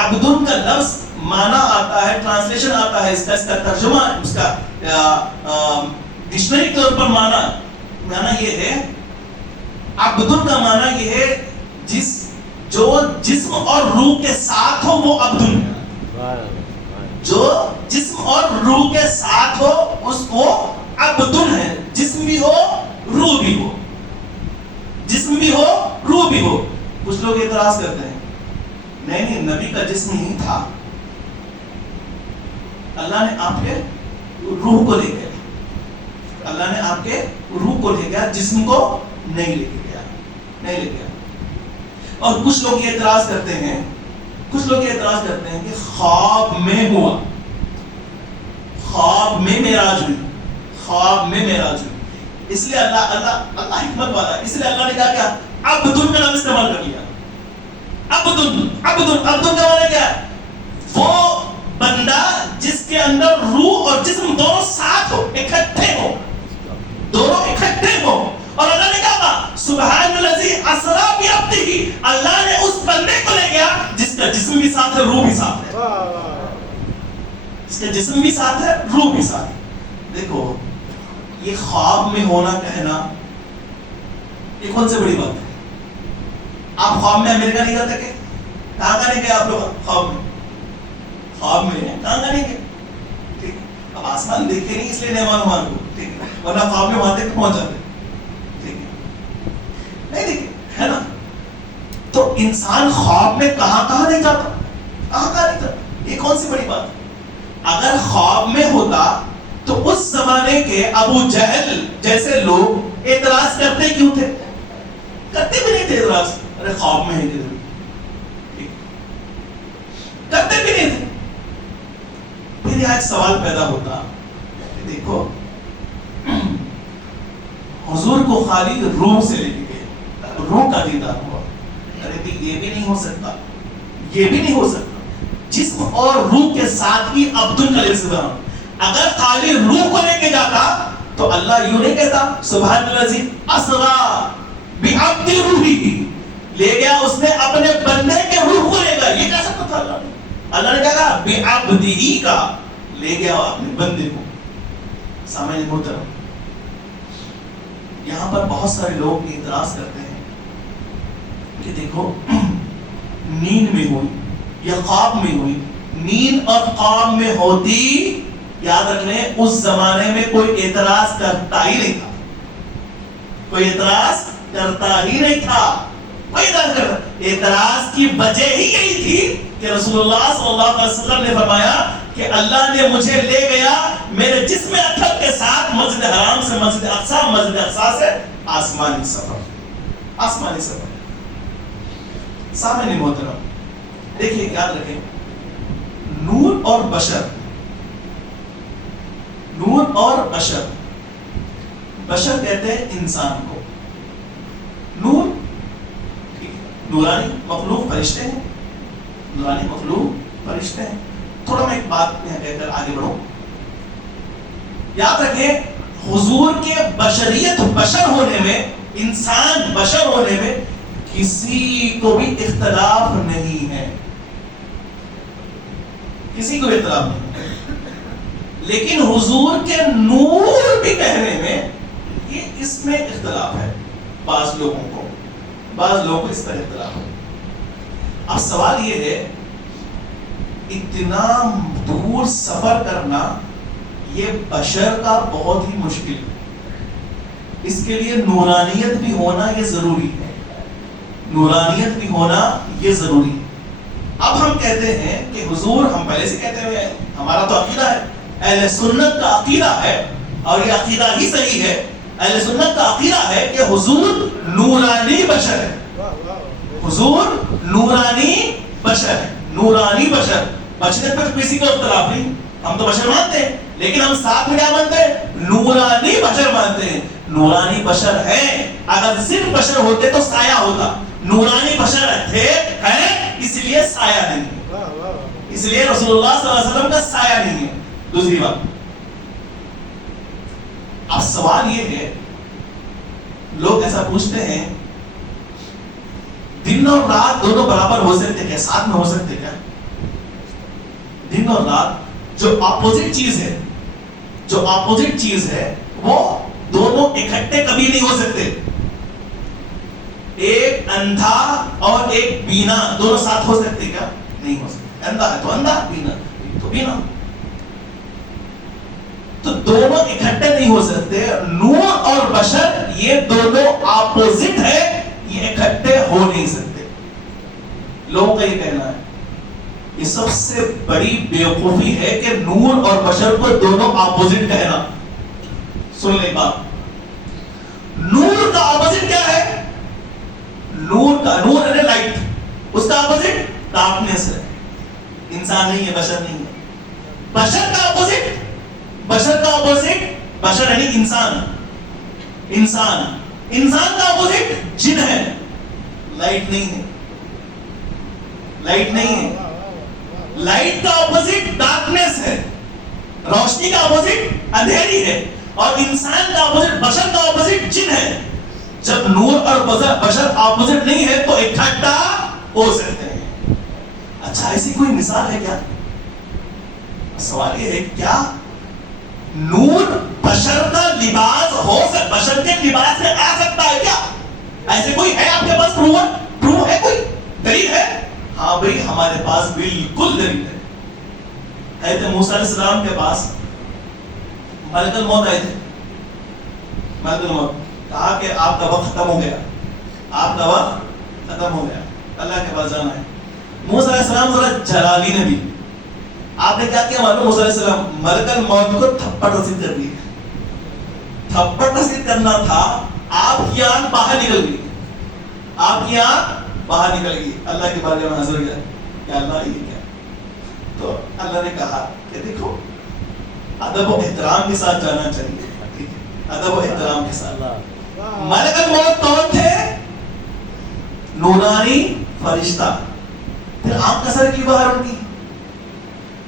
عبدن کا لفظ معنی آتا ہے، ٹرانسلیشن آتا ہے، اس کا ترجمہ، اس کا ڈکشنری کے طور پر معنی یہ ہے عبدن کا معنی یہ ہے جو جسم اور روح کے ساتھ ہو وہ عبدن ہے. جو جسم اور روح کے ساتھ ہو اس کو عبدن ہے. جسم بھی ہو روح بھی ہو, جسم بھی ہو روح بھی ہو. کچھ لوگ اعتراض کرتے ہیں نہیں نبی کا جسم ہی تھا, اللہ نے آپ کے روح کو لے گیا, اللہ نے آپ کے روح کو لے گیا, جسم کو نہیں لے گیا, نہیں لے گیا. اور کچھ لوگ یہ اعتراض کرتے ہیں کہ خواب میں ہوا, خواب میں معراج ہوئی, خواب میں معراج ہوئی. اس لیے اللہ حکمت والا ہے, اس لیے اللہ نے کیا عبدن کا نام استعمال کر لیا. عبدن کا معنی کیا ہے؟ وہ بندہ جس کے اندر روح اور جسم دونوں ساتھ ہو, اکٹھے ہو, دونوں اکٹھے ہو. اور اللہ نے کہا سبحان الذی اسری بعبدہ, اللہ نے اس بندے کو لے گیا جس کا جسم بھی ساتھ ہے روح بھی ساتھ ہے, جس کا جسم بھی ساتھ ہے روح بھی ساتھ ہے. دیکھو یہ خواب میں ہونا کہنا یہ کون سے بڑی بات ہے؟ آپ خواب میں امریکہ نہیں جاتے کہ کہاں کا نہیں گئے آپ لوگ خواب میں؟ خواب میں کہاں کا نہیں گئے؟ ٹھیک ہے, اب آسمان دیکھے نہیں اس لیے نہیں معلوم کو, ٹھیک ہے, ورنہ خواب میں وہاں تک پہنچ جاتے, ٹھیک ہے, نہیں دیکھے ہے نا. تو انسان خواب میں کہاں نہیں جاتا, کہاں نہیں جاتا, یہ کون سی بڑی بات ہے؟ اگر خواب میں ہوتا تو اس زمانے کے ابو جہل جیسے لوگ اعتراض کرتے کیوں تھے؟ کرتے بھی نہیں تھے اعتراض, ارے خواب میں ہے کرتے بھی نہیں تھے. پھر یہاں ایک سوال پیدا ہوتا کہ دیکھو حضور کو خالی روح سے لے کے گئے, روح کا دیدار ہوا, ارے یہ بھی نہیں ہو سکتا, یہ بھی نہیں ہو سکتا. جسم اور روح کے ساتھ ہی عبدن کا استعمال. اگر خالی روح کو لے کے جاتا تو اللہ یوں نہیں کہتا سبحان الذی اسری بعبدہ, لے گیا اس نے اپنے بندے کے روح کو لے گا, یہ کہہ سکتا تھا اللہ نے. اللہ نے کہا بعبدہ کا لے گیا اپنے بندے کو. سامعین محترم, یہاں پر بہت سارے لوگ اعتراض کرتے ہیں کہ دیکھو نیند میں ہوئی یا خواب میں ہوئی, نیند اور خواب میں ہوتی, یاد رکھ لیں اس زمانے میں کوئی اعتراض کرتا ہی نہیں تھا, کوئی اعتراض کرتا ہی نہیں تھا. اعتراض کی وجہ ہی یہی تھی کہ رسول اللہ صلی اللہ علیہ وسلم نے فرمایا کہ اللہ نے مجھے لے گیا میرے جسم اطہر کے ساتھ مسجد حرام سے مسجد اقصی, مسجد اقصی سے آسمانی سفر, آسمانی سفر. سامعین محترم دیکھیے, یاد رکھیں نور اور بشر, نور اور بشر, بشر کہتے ہیں انسان کو, نور نورانی مخلوق فرشتے ہیں, نورانی مخلوق فرشتے ہیں. تھوڑا میں ایک بات یہاں کہہ کر آگے بڑھوں. یاد رکھیں حضور کے بشریت, بشر ہونے میں, انسان بشر ہونے میں کسی کو بھی اختلاف نہیں ہے, کسی کو اختلاف نہیں ہے. لیکن حضور کے نور بھی کہنے میں یہ اس میں اختلاف ہے. بعض لوگوں کو اس پر اختلاف ہے. اب سوال یہ ہے اتنا دور سفر کرنا یہ بشر کا بہت ہی مشکل ہے, اس کے لیے نورانیت بھی ہونا یہ ضروری ہے, نورانیت بھی ہونا یہ ضروری ہے. اب ہم کہتے ہیں کہ حضور, ہم پہلے سے کہتے ہوئے ہمارا تو عقیدہ ہے, اہل سنت کا عقیدہ ہے, اور یہ عقیدہ ہی صحیح ہے, اہل سنت کا عقیدہ ہے کہ حضور نورانی بشر ہے, حضور نورانی بشر ہے, نورانی بشر. بچنے پر کسی کو اختلاف نہیں, ہم تو بشر مانتے ہیں, لیکن ہم ساتھ میں کیا مانتے ہیں؟ نورانی بشر مانتے ہیں. نورانی بشر ہے, اگر صرف بشر ہوتے تو سایہ ہوتا, نورانی بشر تھے ہیں اس لیے سایہ نہیں ہے, اس لیے رسول اللہ صلی اللہ علیہ وسلم کا سایہ نہیں ہے. دوسری بات, اب سوال یہ ہے, لوگ ایسا پوچھتے ہیں دن اور رات دونوں برابر ہو سکتے کیا, ساتھ میں ہو سکتے کیا؟ دن اور رات جو اپوزٹ چیز ہے, جو اپوزٹ چیز ہے وہ دونوں اکٹھے کبھی نہیں ہو سکتے. ایک اندھا اور ایک بینا دونوں ساتھ ہو سکتے کیا؟ نہیں ہو سکتے. اندھا ہے تو اندھا، بینا تو بینا، تو دونوں اکٹھے نہیں ہو سکتے. نور اور بشر یہ دونوں اپوزٹ ہے، یہ اکٹھے ہو نہیں سکتے. لوگوں کا یہ کہنا ہے. یہ سب سے بڑی بیوقوفی ہے کہ نور اور بشر کو دونوں اپوزٹ کہنا. سن لیں بات، نور کا اپوزٹ کیا ہے؟ نور ہے لائٹ، اس کا اپوزٹ ڈارکنیس ہے. انسان نہیں ہے، بشر نہیں ہے. بشر کا اپوزٹ بشر یعنی انسان کا اپوزٹ جن ہے. لائٹ نہیں ہے. لائٹ کا اپوزٹ ڈارکنیس ہے. روشنی کا اپوزٹ اندھیری ہے. اور انسان کا اپوزٹ، بشر کا اپوزٹ جن ہے. جب نور اور بشر اپوزٹ نہیں ہے تو اکٹھا ہو سکتے ہیں. اچھا ایسی کوئی مثال ہے کیا؟ سوال یہ ہے کیا نور بشر کا لباس ہو سکتا، بشر کے لباس میں آ سکتا ہے کیا؟ ایسے کوئی ہے آپ کے پاس پروف ہے؟ کوئی دلیل ہے؟ ہاں بھائی ہمارے پاس بالکل دلیل ہے. حضرت موسیٰ علیہ السلام کے پاس ملک الموت آئے تھے. ملک الموت کہا کہ آپ کا وقت ختم ہو گیا، آپ کا وقت ختم ہو گیا، اللہ کے پاس جانا ہے. موسیٰ علیہ السلام ذرا جلالی نبی، آپ نے کیا کیا معلوم؟ موسیٰ علیہ السلام ملک الموت کو تھپڑ رسید کر دی. تھپڑ رسید کرنا تھا، آپ کی آنکھ باہر نکل گئی، آپ کی آنکھ باہر نکل گئی. اللہ کے بارے میں حاضر گیا کہ اللہ یہ کیا؟ تو اللہ نے کہا کہ دیکھو ادب و احترام کے ساتھ جانا چاہیے، ادب و احترام کے ساتھ. ملک الموت کون تھے؟ نورانی فرشتہ. پھر آنکھ کیسا نکلی باہر ان کی؟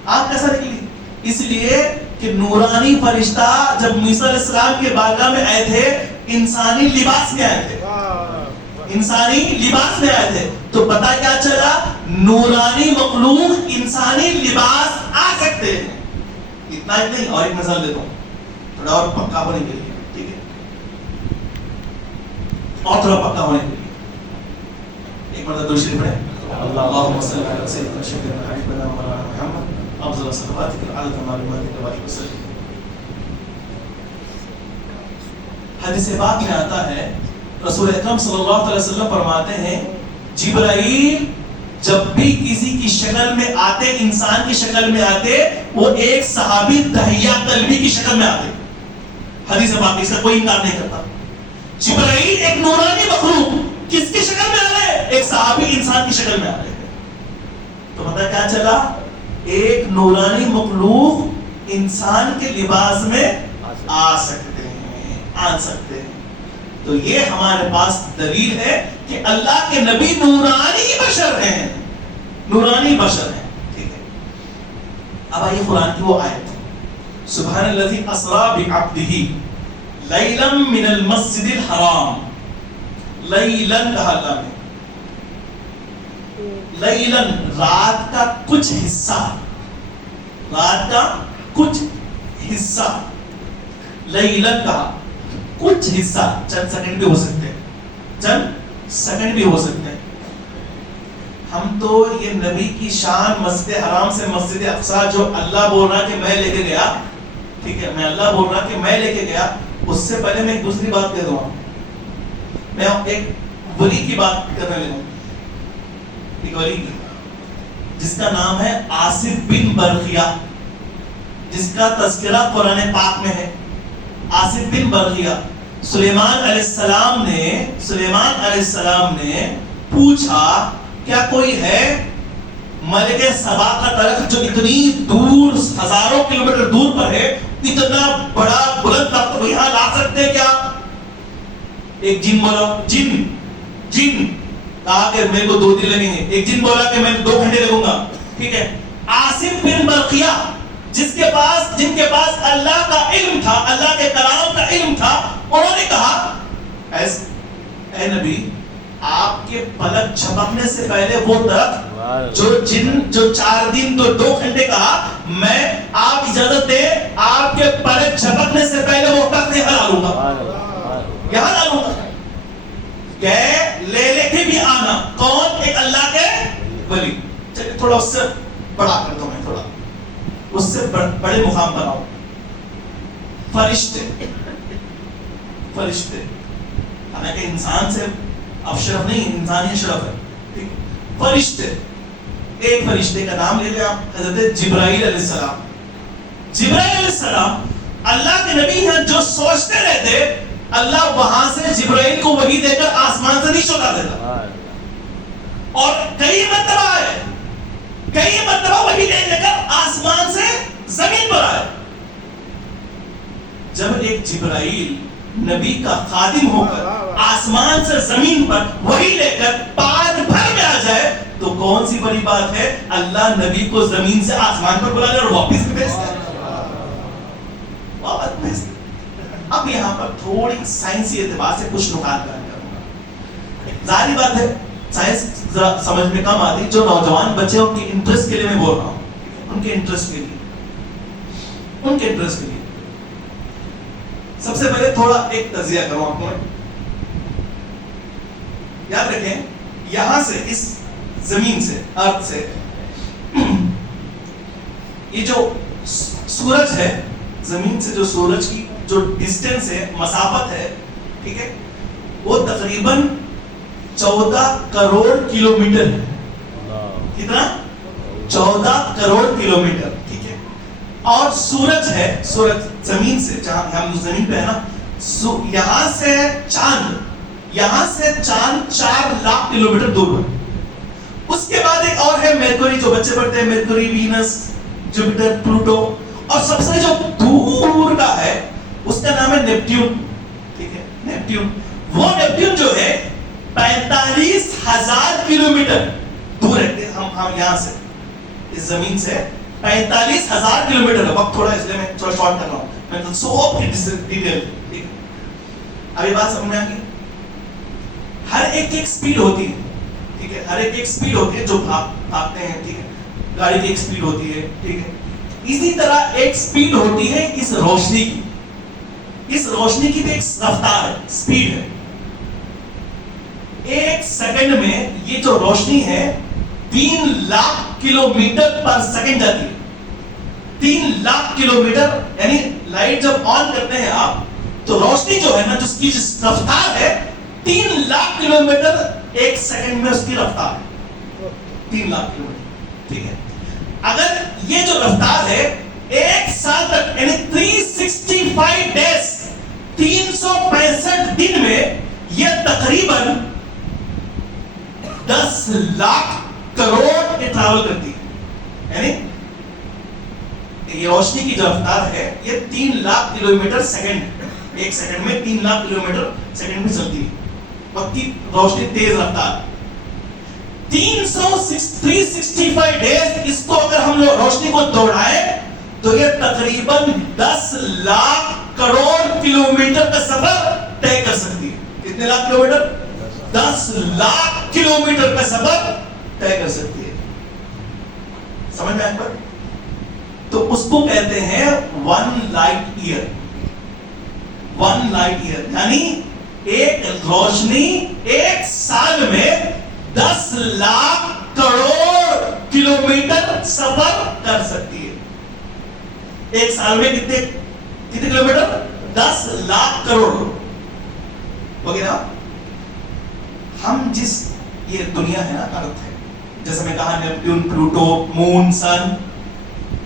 آنکھ کیسا نکلی؟ اس لیے کہ نورانی فرشتہ جب موسیٰ علیہ السلام کے بارگاہ میں آئے تھے انسانی لباس میں آئے تھے، انسانی لباس میں آئے تھے. تو پتہ کیا چلا؟ نورانی مخلوق انسانی لباس آ سکتے ہیں. اتنا ہی نہیں، اور ایک مثال دیتا ہوں تھوڑا اور پکا ہونے کے لیے، ٹھیک ہے؟ اور تھوڑا پکا ہونے کے لیے ایک مرتبہ درود شریف پڑھیں. اللهم صل على سيدنا شفيعنا حبيبنا مولانا محمد افضل صلواتك عدد معلوماتك وآله وسلم. حدیث پاک میں آتا ہے رسول اکرم صلی اللہ علیہ وسلم فرماتے ہیں جبرائیل جب بھی کسی کی شکل میں آتے، انسان کی شکل میں آتے، وہ ایک صحابی دہیہ قلبی کی شکل میں آتے. حدیث پاک اس کا کوئی انکار نہیں کرتا. جبرائیل ایک نورانی مخلوق کس کی شکل میں آ رہے؟ ایک صحابی انسان کی شکل میں آ رہے. تو پتہ کیا چلا؟ ایک نورانی مخلوق انسان کے لباس میں آ سکتے ہیں. تو یہ ہمارے پاس دلیل ہے کہ اللہ کے نبی نورانی بشر ہیں، نورانی بشر ہیں. ٹھیک ہے، اب آئیے قرآن کی وہ آیت سبحان الذی اسری بعبدہ لیلا من المسجد الحرام. لیلن کہا اللہ نے، لیلن رات کا کچھ حصہ، رات کا کچھ حصہ. لیلن کہا کچھ حصہ، چند سیکنڈ بھی ہو سکتے ہیں، چند سیکنڈ بھی ہو سکتے ہیں. ہم تو یہ نبی کی شان مسجد حرام سے مسجد اقصی جو اللہ بول رہا کہ میں لے کے گیا، ٹھیک ہے، میں اللہ بول رہا کہ میں لے کے گیا، اس سے پہلے میں ایک دوسری بات کہہ دوں. میں ایک ولی کی بات کرنے لگوں، ایک ولی کی جس کا نام ہے آصف بن برقیہ، جس کا تذکرہ قرآن پاک میں ہے. آصف بن برقیہ سلیمان علیہ السلام نے پوچھا کیا کوئی ہے ملک سبا کا ترک جو اتنی دور ہزاروں کلومیٹر دور پر ہے، اتنا بڑا بلند تخت کو یہاں لا سکتے کیا؟ ایک جن بولا، جن کہا کہ میرے کو 2 دن لگیں گے. ایک جن بولا کہ میں 2 گھنٹے لگوں گا. ٹھیک ہے، آصف بن برقیہ جن کے پاس اللہ کا علم تھا، اللہ کے کلام کا علم تھا، انہوں نے کہا اے نبی آپ کے پلک جھپکنے سے پہلے وہ تک جو 4 دن تو 2 گھنٹے کہا، میں آپ اجازت دیں آپ کے پلک جھپکنے سے پہلے وہ تک یہاں لا لوں گا، یہاں لا لوں گا. گئے لے بھی آنا. کون؟ ایک اللہ کے ولی. چلیے تھوڑا اس سے بڑا کر دو, میں تھوڑا اس سے بڑے مقام پر آؤں. فرشتے. فرشتے حالانکہ انسان سے اشرف نہیں, انسانی اشرف ہے. فرشتے, ایک فرشتے کا نام لے لیں آپ, حضرت جبرائیل علیہ السلام. جبرائیل علیہ السلام اللہ کے نبی ہیں جو سوچتے رہتے اللہ وہاں سے جبرائیل کو وحی دے کر آسمان سے نہیں چھوڑا دیتا. اور کئی مرتبہ وحی دے کر آسمان سے زمین پر آئے. جب ایک جبرائیل نبی کا خادم ہو کر آسمان سے زمین پر وحی لے کر پان بھر میں آ جائے تو کون سی بڑی بات ہے؟ اللہ نبی کو زمین سے آسمان پر بلا لے اور واپس بھی بھیجتا ہے. اب یہاں پر تھوڑی سائنسی اعتبار سے کچھ نکات بیان کروں گا. ظاہری بات ہے سائنس ذرا سمجھ میں کم آتی, جو نوجوان بچے ان کے انٹرسٹ کے لیے میں بول رہا ہوں, ان کے انٹرسٹ کے لیے. سب سے پہلے تھوڑا ایک تجزیہ کروں آپ کو. یاد رکھیں یہاں سے اس زمین سے, ارتھ سے, یہ جو سورج ہے, زمین سے جو سورج کی جو ڈسٹینس ہے, مسافت ہے, ٹھیک ہے, وہ تقریباً 14 کروڑ کلومیٹر ہے. کتنا؟ 14 کروڑ کلومیٹر, ٹھیک ہے. اور سورج ہے, سورج زمین سے, جہاں ہم زمین پہ ہے نا, یہاں سے چاند 4 لاکھ کلومیٹر دور ہے. اس کے بعد ایک اور ہے مرکوری, جو بچے پڑھتے ہیں, مرکوری, وینس, جوپیٹر, پلوٹو. اور سب سے جو دور کا ہے اس کا نام ہے نیپٹیون, ٹھیک ہے, نیپٹیون. وہ نیپٹیون جو ہے 45,000 کلومیٹر دور ہے ہم یہاں سے, اس زمین سے 45,000 کلومیٹر ہے. وقت تھوڑا اس لیے میں تھوڑا شارٹ کر رہا ہوں, میں تو سب کی ڈیٹیل. ٹھیک ہے, اب یہ بات سمجھ میں آ گئی. ہر ایک سپیڈ ہوتی ہے, ٹھیک ہے, ہر ایک سپیڈ ہوتی ہے جو بھاگتے ہیں, ٹھیک ہے, گاڑی کی ایک سپیڈ ہوتی ہے, ٹھیک ہے. اسی طرح ایک سپیڈ ہوتی ہے اس روشنی کی. اس روشنی کی بھی ایک رفتار ہے, سپیڈ ہے. ایک سیکنڈ میں یہ جو روشنی ہے 3 لاکھ کلومیٹر پر سیکنڈ جاتی ہے. 3 لاکھ کلومیٹر, یعنی لائٹ جب آن کرتے ہیں آپ تو روشنی جو ہے نا, جس کی رفتار ہے 3 لاکھ کلومیٹر ایک سیکنڈ میں اس کی رفتار ہے. 3 لاکھ کلومیٹر, ٹھیک ہے. اگر یہ جو رفتار ہے ایک سال تک, یعنی 365 ڈیز, 365 دن میں یہ تقریباً 10 لاکھ کروڑ یہ ٹریول کرتی ہے. یعنی یہ روشنی کی جو رفتار ہے یہ 3 لاکھ کلومیٹر سیکنڈ, ایک سیکنڈ میں 3 لاکھ کلومیٹر سیکنڈ میں چلتی ہے. وقتی روشنی تیز رفتار. 365 ڈیز اس کو اگر ہم لوگ روشنی کو دوڑائیں تو یہ تقریباً 10 لاکھ کروڑ کلومیٹر کا سفر طے کر سکتی ہے. کتنے لاکھ کلومیٹر؟ 10 لاکھ کلومیٹر کا سفر طے کر سکتی ہے. سمجھ میں آئے پر؟ تو اس کو کہتے ہیں 1 لائٹ ایئر. 1 لائٹ ایئر یعنی ایک روشنی ایک سال میں 10 لاکھ کروڑ کلومیٹر سفر کر سکتی ہے. ایک سال میں کتنے کلومیٹر؟ 10 لاکھ کروڑ. وغیرہ ہم جس یہ دنیا ہے نا, ارتھ ہے, جیسے میں کہا نیپٹون, پلوٹو, مون, سن,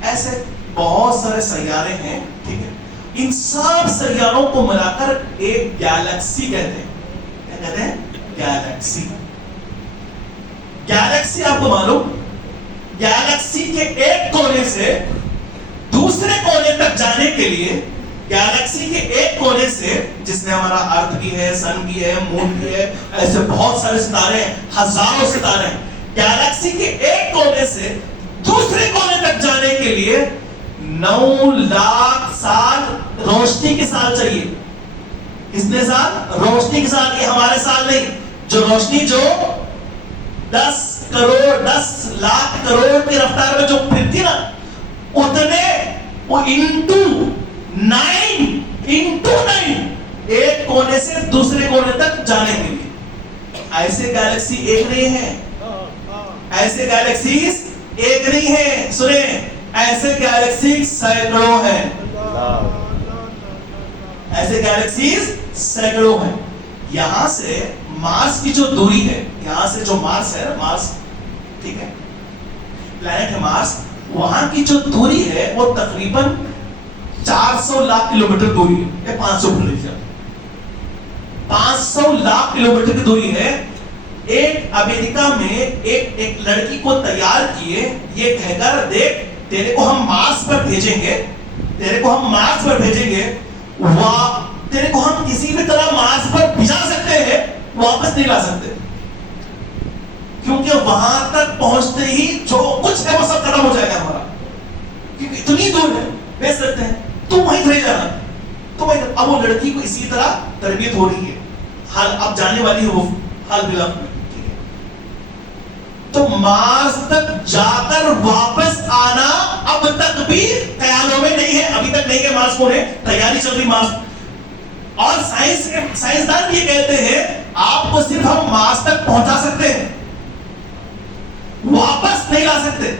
ایسے بہت سارے سیارے ہیں, ٹھیک ہے. ان سب سیاروں کو ملا کر ایک گیلیکسی کہتے ہیں. کیا کہتے ہیں؟ گیلیکسی. گیلیکسی آپ کو معلوم, گیلیکسی کے ایک کونے سے دوسرے کونے تک جانے کے لیے, گیلیکسی کے ایک کونے سے, جس میں ہمارا ارتھ بھی ہے, سن بھی ہے, مون بھی ہے, ایسے بہت سارے ستارے ہیں, ہزاروں ستارے ہیں. گیلیکسی کے ایک کونے سے دوسرے کونے تک جانے کے لیے 9 لاکھ سال روشنی کے سال چاہیے. کتنے سال؟ روشنی کے سال. یہ ہمارے سال نہیں. جو روشنی جو 10 لاکھ کروڑ کی رفتار میں جو پھرتی نا, اتنے وہ انٹو 9 ایک کونے سے دوسرے کونے تک جانے کے لیے. ایسے گیلیکسی ایک نہیں ہے, ایسے گیلیکسیز ایک نہیں ہے, سنیں, ایسے گیلیکسیز سینکڑوں ہیں, ایسے گیلیکسیز سینکڑوں ہیں. یہاں سے مارس کی جو دوری ہے, یہاں سے جو مارس ہے, مارس ٹھیک ہے, پلانٹ ہے مارس, وہاں کی جو دوری ہے وہ تقریباً 400 لاکھ کلومیٹر دوری ہے, 500 بھول لیجیے, 500 لاکھ کلومیٹر کی دوری ہے. ایک امریکہ میں ایک لڑکی کو تیار کیے یہ کہہ کر, دیکھ تیرے کو ہم مارس پر بھیجیں گے, تیرے کو ہم مارس پر بھیجیں گے, تیرے کو ہم کسی بھی طرح مارس پر بھیجا سکتے ہیں, واپس نہیں لا سکتے, کیونکہ وہاں تک پہنچتے ہی جو کچھ ہے وہ سب ختم ہو جائے گا ہمارا, کیونکہ اتنی دور ہے, بھیج سکتے ہیں تو وہیں بھیج جانا. تو اب وہ لڑکی کو اسی طرح تربیت ہو رہی ہے, حال اب جانے والی ہے وہ حال بلا میں, ٹھیک ہے. تو مارس تک جا کر واپس آنا اب تک بھی خیالوں میں نہیں ہے, ابھی تک نہیں ہے مارس کو ہے, تیاری چل رہی مارس. اور سائنسدان یہ کہتے ہیں آپ کو صرف ہم مارس تک پہنچا سکتے ہیں, واپس نہیں لا سکتے,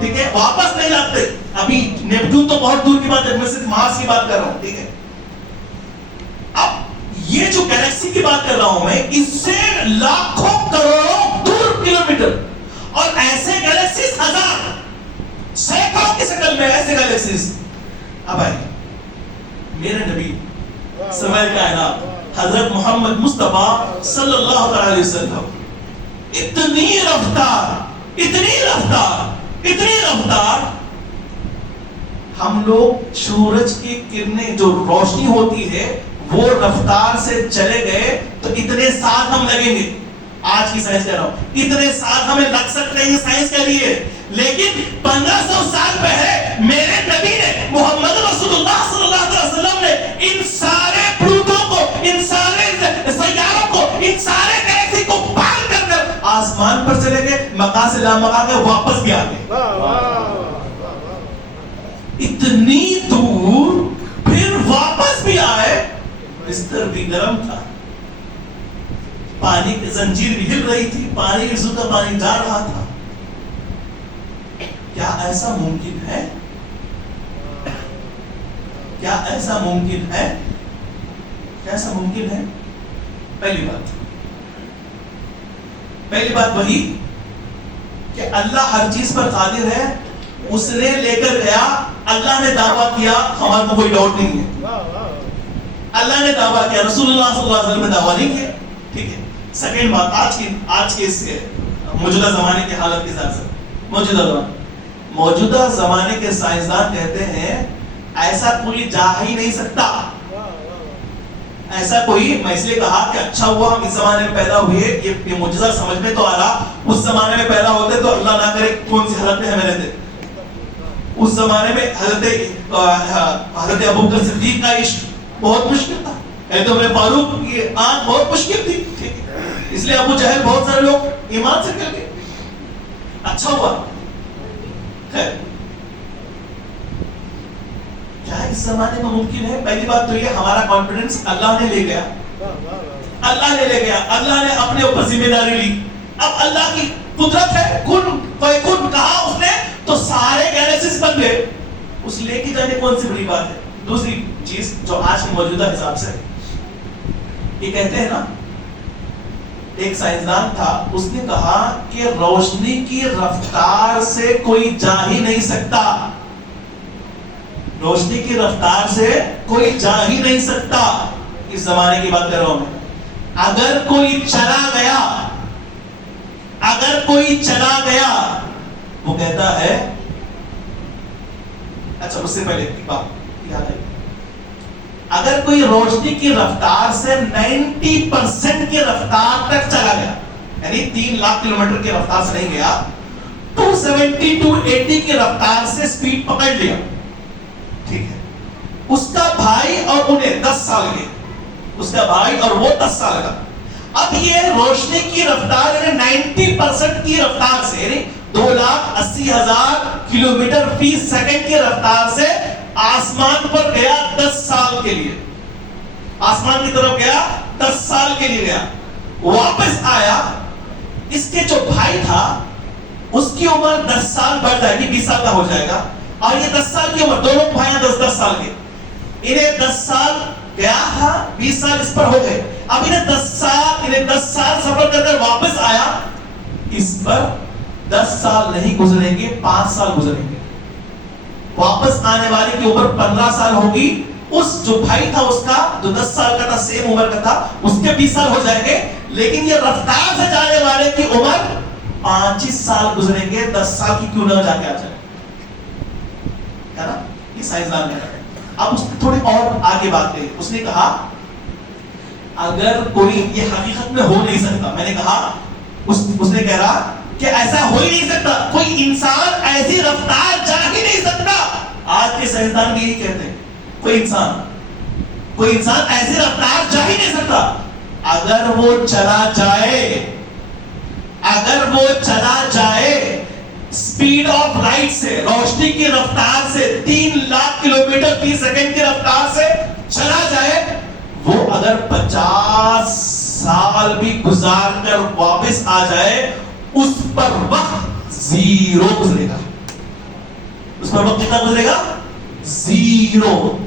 ٹھیک ہے, واپس نہیں لاتے. ابھی نیپٹون تو بہت دور کی بات ہے, میں صرف مارس کی بات کر رہا ہوں, ٹھیک ہے. اب یہ جو گیلیکسی کی بات کر رہا ہوں میں, اس سے لاکھوں کروڑوں دور کلومیٹر, اور ایسے گیلیکسیز ہزار سینکڑوں کی شکل میں ایسے گیلیکسیز. اب آئیے, میرے نبی سرور کائنات حضرت محمد مصطفیٰ صلی اللہ علیہ وسلم اتنی رفتار, اتنی رفتار, اتنی رفتار, ہم لوگ سورج کی کرنیں جو روشنی ہوتی ہے وہ رفتار سے چلے گئے تو اتنے سال ہم لگیں گے. آج کی سائنس کہہ رہا ہوں, اتنے سال ہمیں لگ سکتے ہیں سائنس کے لیے, لیکن 1500 سال پہلے میرے نبی نے, محمد رسول اللہ صلی اللہ علیہ وسلم نے ان سارے پلوٹوں کو, ان سارے سیاروں کو, ان سارے گیلیکسی کو پار کر کر آسمان پر چلے گئے, مکہ سے لامکہ کے واپس بھی آ گئے. اتنی دور پھر واپس بھی آئے, بستر بھی گرم تھا, پانی کی زنجیر بھی ہل رہی تھی, پانی کا پانی جا رہا تھا. کیا ایسا ممکن ہے؟ کیا ایسا ممکن ہے؟ کیسا ممکن ہے؟ پہلی بات وہی کہ اللہ ہر چیز پر قادر ہے, اس نے لے کر گیا, اللہ نے دعویٰ کیا, ہمارے کو کوئی ڈاؤٹ نہیں ہے, اللہ نے دعویٰ کیا, رسول اللہ صلی اللہ علیہ وسلم نے دعویٰ نہیں کیا, ٹھیک ہے. سیکنڈ بات, آج کے اس موجودہ زمانے کی حالت کے ساتھ ساتھ موجودہ زمانے کے سائنسدان کہتے ہیں ایسا کوئی جا ہی نہیں سکتا, ایسا کوئی, میں اس لیے کہا کہ اچھا ہوا ہم اس زمانے میں پیدا ہوئے, یہ معجزہ سمجھ میں تو آ رہا, اس زمانے میں پیدا ہوتے تو اللہ نہ کرے کون سی حالت میں ہمیں رہتے. اس زمانے میں حضرت ابوبکر صدیق کا عشق بہت مشکل تھا, حضرت عمر فاروق کی آنکھ بہت مشکل تھی, اس لیے ابو جہل بہت سارے لوگ ایمان سے نکل گئے. اچھا ہوا. خیر, کیا اس زمانے میں ممکن ہے؟ پہلی بات تو یہ ہمارا کانفیڈنس اللہ نے لے گیا, اللہ نے لے گیا, اللہ نے اپنے اوپر ذمہ داری لی. اب اللہ کی قدرت ہے, کن فیکون کہا اس نے تو سارے گیلیکسیز بن گئے, اس لے کے جانے کون سی بڑی بات ہے. دوسری چیز جو آج کے موجودہ حساب سے یہ کہتے ہیں نا, ایک سائنسدان تھا, اس نے کہا کہ روشنی کی رفتار سے کوئی جا ہی نہیں سکتا, روشنی کی رفتار سے کوئی جا ہی نہیں سکتا. اس زمانے کی بات کر رہا ہوں میں. اگر کوئی چلا گیا, اگر کوئی چلا گیا, وہ کہتا ہے, اچھا اس سے پہلے ایک بات یاد ہے, اگر کوئی روشنی کی رفتار سے 90% کی رفتار تک چلا گیا, یعنی 3 لاکھ کلومیٹر کی رفتار سے نہیں گیا, 270 280 کی رفتار سے سپیڈ پکڑ لیا, ٹھیک ہے, اس کا بھائی اور انہیں 10 سال گئے, اس کا بھائی اور وہ 10 سال کا. اب یہ روشنی کی رفتار یعنی 90% کی رفتار سے, یعنی 2,80,000 کلومیٹر فی سیکنڈ کی رفتار سے آسمان پر گیا 10 سال کے لیے, آسمان کی طرف گیا 10 سال کے لیے گیا. واپس آیا. اس کے جو بھائی تھا اس کی عمر 10 سال بڑھ جائے گی, 20 سال کا ہو جائے گا, اور یہ 10 سال کی عمر, دونوں بھائیاں 10 سال کے, انہیں 10 سال گیا تھا, 20 سال اس پر ہو گئے. اب انہیں 10 سال سفر کر کر واپس آیا, اس پر 10 سال نہیں گزریں گے, 5 سال گزریں گے. واپس آنے والے کی عمر 15 سال ہوگی, اس جو بھائی تھا اس کا جو 10 سال کا تھا, سیم عمر کا تھا, اس کے 20 سال ہو جائیں گے. لیکن یہ رفتار سے جانے والے کی عمر 25 سال گزریں گے, 10 سال کی کیوں نہ جا کے آ جائے, ہے نا. یہ سائنسدان نے کہا. اب اس نے تھوڑی اور آگے بات کہی, اس نے کہا اگر کوئی, یہ حقیقت میں ہو نہیں سکتا, میں نے کہا اس نے کہہ رہا کہ ایسا ہو ہی نہیں سکتا, کوئی انسان ایسی رفتار جا ہی نہیں سکتا. آج کے سائنسدان بھی یہی کہتے ہیں, کوئی انسان ایسی رفتار جا ہی نہیں سکتا. اگر وہ چلا جائے سپیڈ آف لائٹ سے, روشنی کی رفتار سے, 3 لاکھ کلومیٹر فی سیکنڈ کی رفتار سے چلا جائے, وہ اگر 50 سال بھی گزار کر واپس آ جائے, اس پر وقت 0 گزرے گا. اس پر وقت کتنا گزرے گا؟ 0.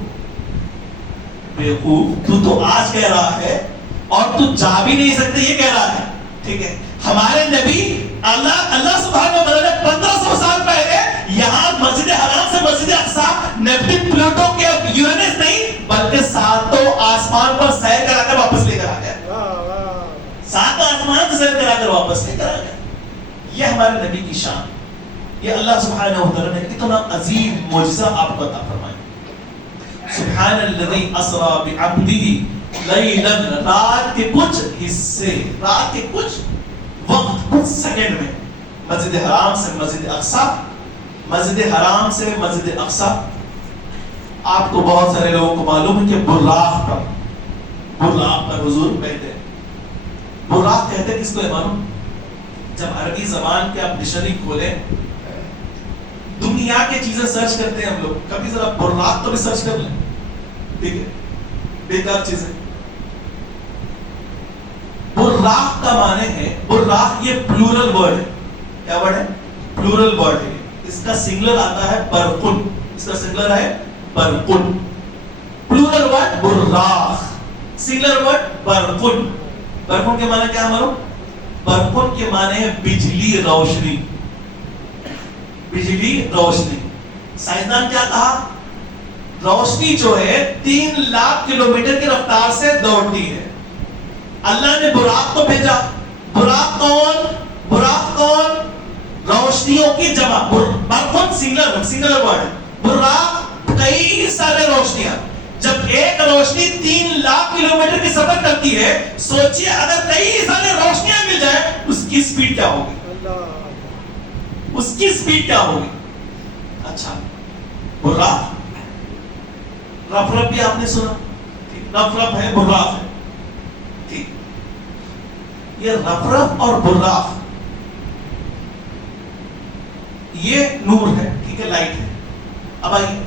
بیوقوف, تو آج کہہ رہا ہے اور تو جا بھی نہیں سکتے یہ کہہ رہا ہے. ٹھیک ہے, ہمارے نبی اللہ سبحانہ و تعالیٰ نے 1500 سال پہلے یہاں مسجد حرام سے مسجد اقصی نیپٹن پلوٹو کے یورینس نہیں بلکہ 7 آسمان پر سیر کرا کر واپس لے کر آ گیا. 7 آسمان سے سیر کرا کر واپس لے کر آ گیا. یہ ہمارے نبی کی شان, یہ اللہ سبحانہ و تعالیٰ نے اتنا عظیم معجزہ آپ کو عطا فرمایا. سبحان الذی اسری بعبدہ لیلا, رات کے کچھ حصے, رات کے کچھ وقت, کچھ سیکنڈ میں مسجد حرام سے مسجد اقصی, مسجد حرام سے مسجد اقصی. آپ کو بہت سارے لوگوں کو معلوم ہے کہ براق پر حضور کہتے ہیں. براق کہتے ہیں کس کو ہے معلوم؟ جب عربی زبان کے آپ ڈکشنری کھولیں, دنیا کی چیزیں سرچ کرتے ہیں ہم لوگ, کبھی ذرا براق تو بھی سرچ کر لیں. ٹھیک ہے, بیکار چیزیں. براق کا معنی ہے, براق یہ پلورل ورڈ ہے. کیا ورڈ ہے؟ پلورل ورڈ ہے. اس کا سنگلر آتا ہے برقن, اس کا سنگلر ہے برقن. پلورل ورڈ براق, سنگلر ورڈ برقن. برقن کے معنی کیا ہمارو؟ برقن کے معنی ہے بجلی روشنی. بجلی روشنی. سائنسدان کیا کہا؟ روشنی جو ہے 3 لاکھ کلومیٹر کی رفتار سے دوڑتی ہے. اللہ نے براق کو بھیجا. براق کون؟ روشنیوں کی جمع. برقن سنگلر ورڈ. براق کئی سارے روشنیاں. جب ایک روشنی 3 لاکھ کلومیٹر کی سفر کرتی ہے, سوچئے اگر کئی سارے روشنیاں مل جائیں, اس کی سپیڈ کیا ہوگی؟ اس کی سپیڈ کیا ہوگی؟ اچھا, براق, رف بھی آپ نے سنا, رف ہے, براق ہے. ٹھیک, یہ رف اور براق یہ نور ہے, ٹھیک ہے, لائٹ ہے. اب آئیے,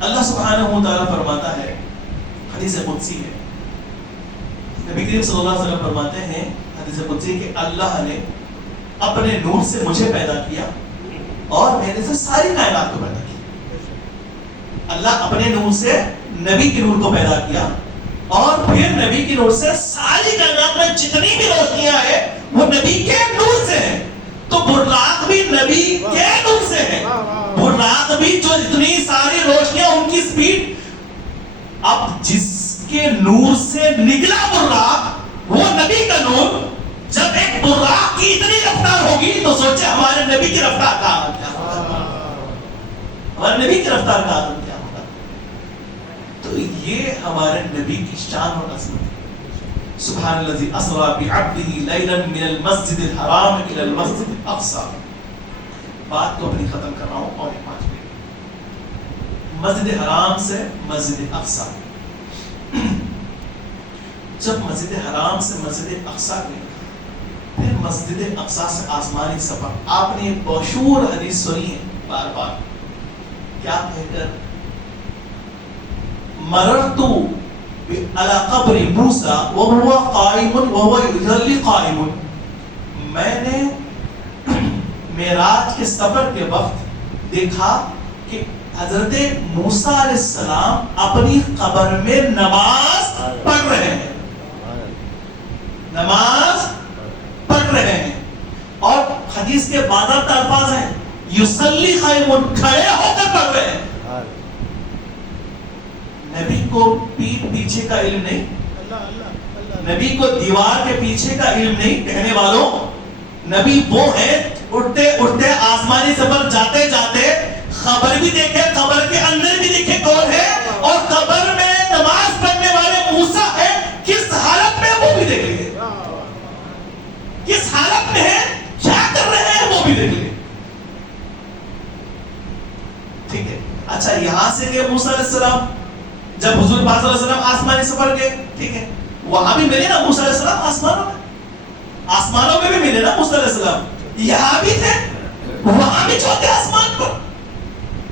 اللہ سبحانہ و تعالیٰ فرماتا ہے, حدیث قدسی ہے, نبی کریم صلی اللہ علیہ وسلم فرماتے ہیں حدیث قدسی کہ اللہ نے اپنے نور سے مجھے پیدا کیا اور میرے سے ساری کائنات کو پیدا کیا. اللہ اپنے نور سے نبی کے نور کو پیدا کیا اور پھر نبی کے نور سے ساری کائنات میں جتنی بھی روشنیاں ہیں وہ نبی کے نور سے ہیں. تو براق بھی نبی کے نور سے ہے. براق بھی جو اتنی ساری روشنیاں, ان کی سپیڈ, اب جس کے نور سے نکلا براق وہ نبی کا نور, جب ایک براق کی اتنی رفتار ہوگی تو سوچے ہمارے نبی کی رفتار کا عالم کیا ہوگا, ہمارے نبی کی رفتار کا عالم کیا ہوگا. تو یہ ہمارے نبی کی شان اور عظمت ہے. سبحان الذی اسری بعبدہ لیلا من المسجد الحرام الی المسجد الاقصی. بات کو اپنی ختم کر رہا ہوں اور 5 منٹ. مسجد حرام سے مسجد اقصی, جب مسجد حرام سے مسجد اقصی گئے, پھر مسجد اقصی سے آسمانی سفر. آپ نے ایک مشہور حدیث سنی ہے بار بار, کیا کہہ کر, مررت علی قبر موسیٰ وهو قائم وهو يصلي قائم. میں نے معراج کے سفر کے وقت دیکھا کہ حضرت موسیٰ علیہ السلام اپنی قبر میں نماز پڑھ رہے ہیں, نماز پڑھ رہے ہیں. اور حدیث کے باضابطہ الفاظ ہیں یصلی قائم, کھڑے ہو کر پڑھ رہے ہیں. نبی کو پیٹھ پیچھے کا علم نہیں, نبی کو دیوار کے پیچھے کا علم نہیں. کہنے والوں, نبی وہ ہے اٹھتے اٹھتے آسمانی سفر جاتے جاتے خبر بھی دیکھے, قبر کے اندر بھی دیکھے کون ہے, اور قبر میں نماز پڑھنے والے موسیٰ ہے کس حالت میں وہ بھی دیکھ لیے, کس حالت میں ہے, کیا کر رہے ہیں وہ بھی دیکھ لیے. ٹھیک ہے, اچھا یہاں سے گئے موسیٰ علیہ السلام, جب حضور پاک صلی اللہ علیہ وسلم آسمانی سفر گئے, ٹھیک ہے, وہاں بھی ملے نا موسیٰ علیہ السلام, آسمانوں میں بھی ملے نا موسیٰ علیہ السلام, یہاں بھی تھے, وہاں بھی چوتھے آسمان پر,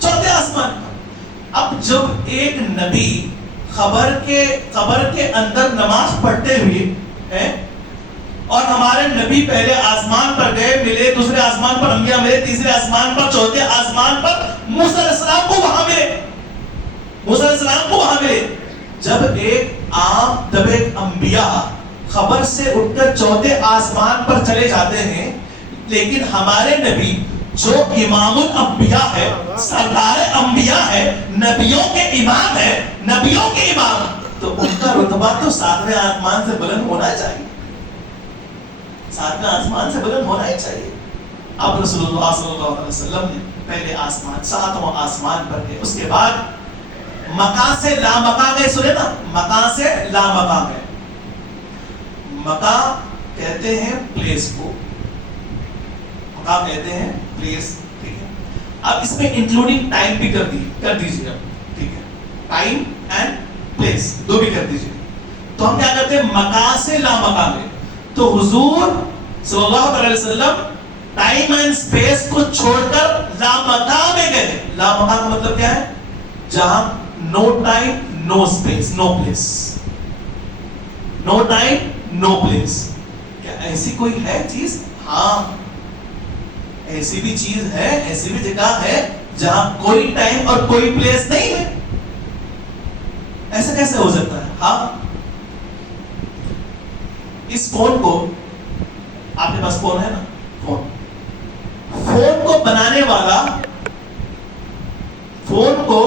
چوتھے آسمان پر. اب جب ایک نبی قبر کے اندر نماز پڑھتے ہوئے, اور ہمارے نبی پہلے آسمان پر گئے, ملے, دوسرے آسمان پر انبیاء ملے, تیسرے آسمان پر, چوتھے آسمان پر موسیٰ علیہ السلام کو وہاں ملے, موسیٰ علیہ السلام کو وہاں ملے. جب ایک انبیاء خبر سے اٹھ کر چوتھے آسمان پر چلے جاتے ہیں, لیکن ہمارے نبی جو امام الانبیاء ہے, سردار انبیاء ہے, نبیوں کے امام ہے, نبیوں کے امام, تو ان کا رتبہ تو ساتویں آسمان سے بلند ہونا چاہیے, ساتویں آسمان سے بلند ہونا ہی چاہیے. اب رسول اللہ صلی اللہ علیہ وسلم نے پہلے آسمان, ساتواں آسمان پر گئے, اس کے بعد مکان سے لا مکان گئے. سنے نا, مکان سے لا مکان گئے. مکان کہتے ہیں پلیس کو, مکان کہتے ہیں پلیس, ٹھیک ہے. اب اس میں انکلوڈنگ ٹائم بھی کر دیجیے, ٹھیک ہے, ٹائم اینڈ پلیس دو بھی کر دیجیے. تو ہم کیا کرتے ہیں, مکان سے لا مکان گئے. تو حضور صلی اللہ علیہ وسلم ٹائم اینڈ اسپیس کو چھوڑ کر لا مکان میں گئے. لا مکان کا مطلب کیا ہے, جہاں نو ٹائم نو اسپیس نو پلیس, نو ٹائم نو پلیس. کیا ایسی کوئی ہے چیز؟ ہاں, ایسی بھی چیز ہے, ایسی بھی جگہ ہے جہاں کوئی ٹائم اور کوئی پلیس نہیں ہے. ایسا کیسے ہو سکتا ہے؟ ہاں, اس فون کو, آپ کے پاس فون ہے نا, فون کو بنانے والا, فون کو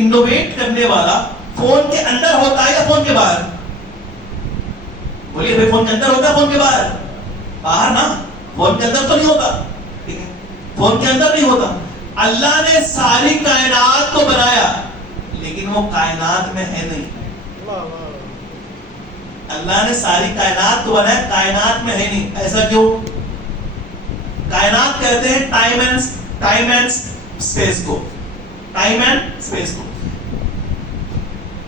انوویٹ کرنے والا فون کے اندر ہوتا ہے یا فون کے باہر؟ بولیے بھائی, فون کے اندر ہوتا ہے فون کے باہر؟ باہر نا, فون کے اندر تو نہیں ہوتا, ٹھیک ہے, فون کے اندر نہیں ہوتا. اللہ نے ساری کائنات کو بنایا لیکن وہ کائنات میں ہے نہیں. اللہ نے ساری کائنات کو بنایا, کائنات میں ہے نہیں. ایسا کیوں؟ کائنات کہتے ہیں ٹائم اینڈ اسپیس کو, ٹائم اینڈ اسپیس کو.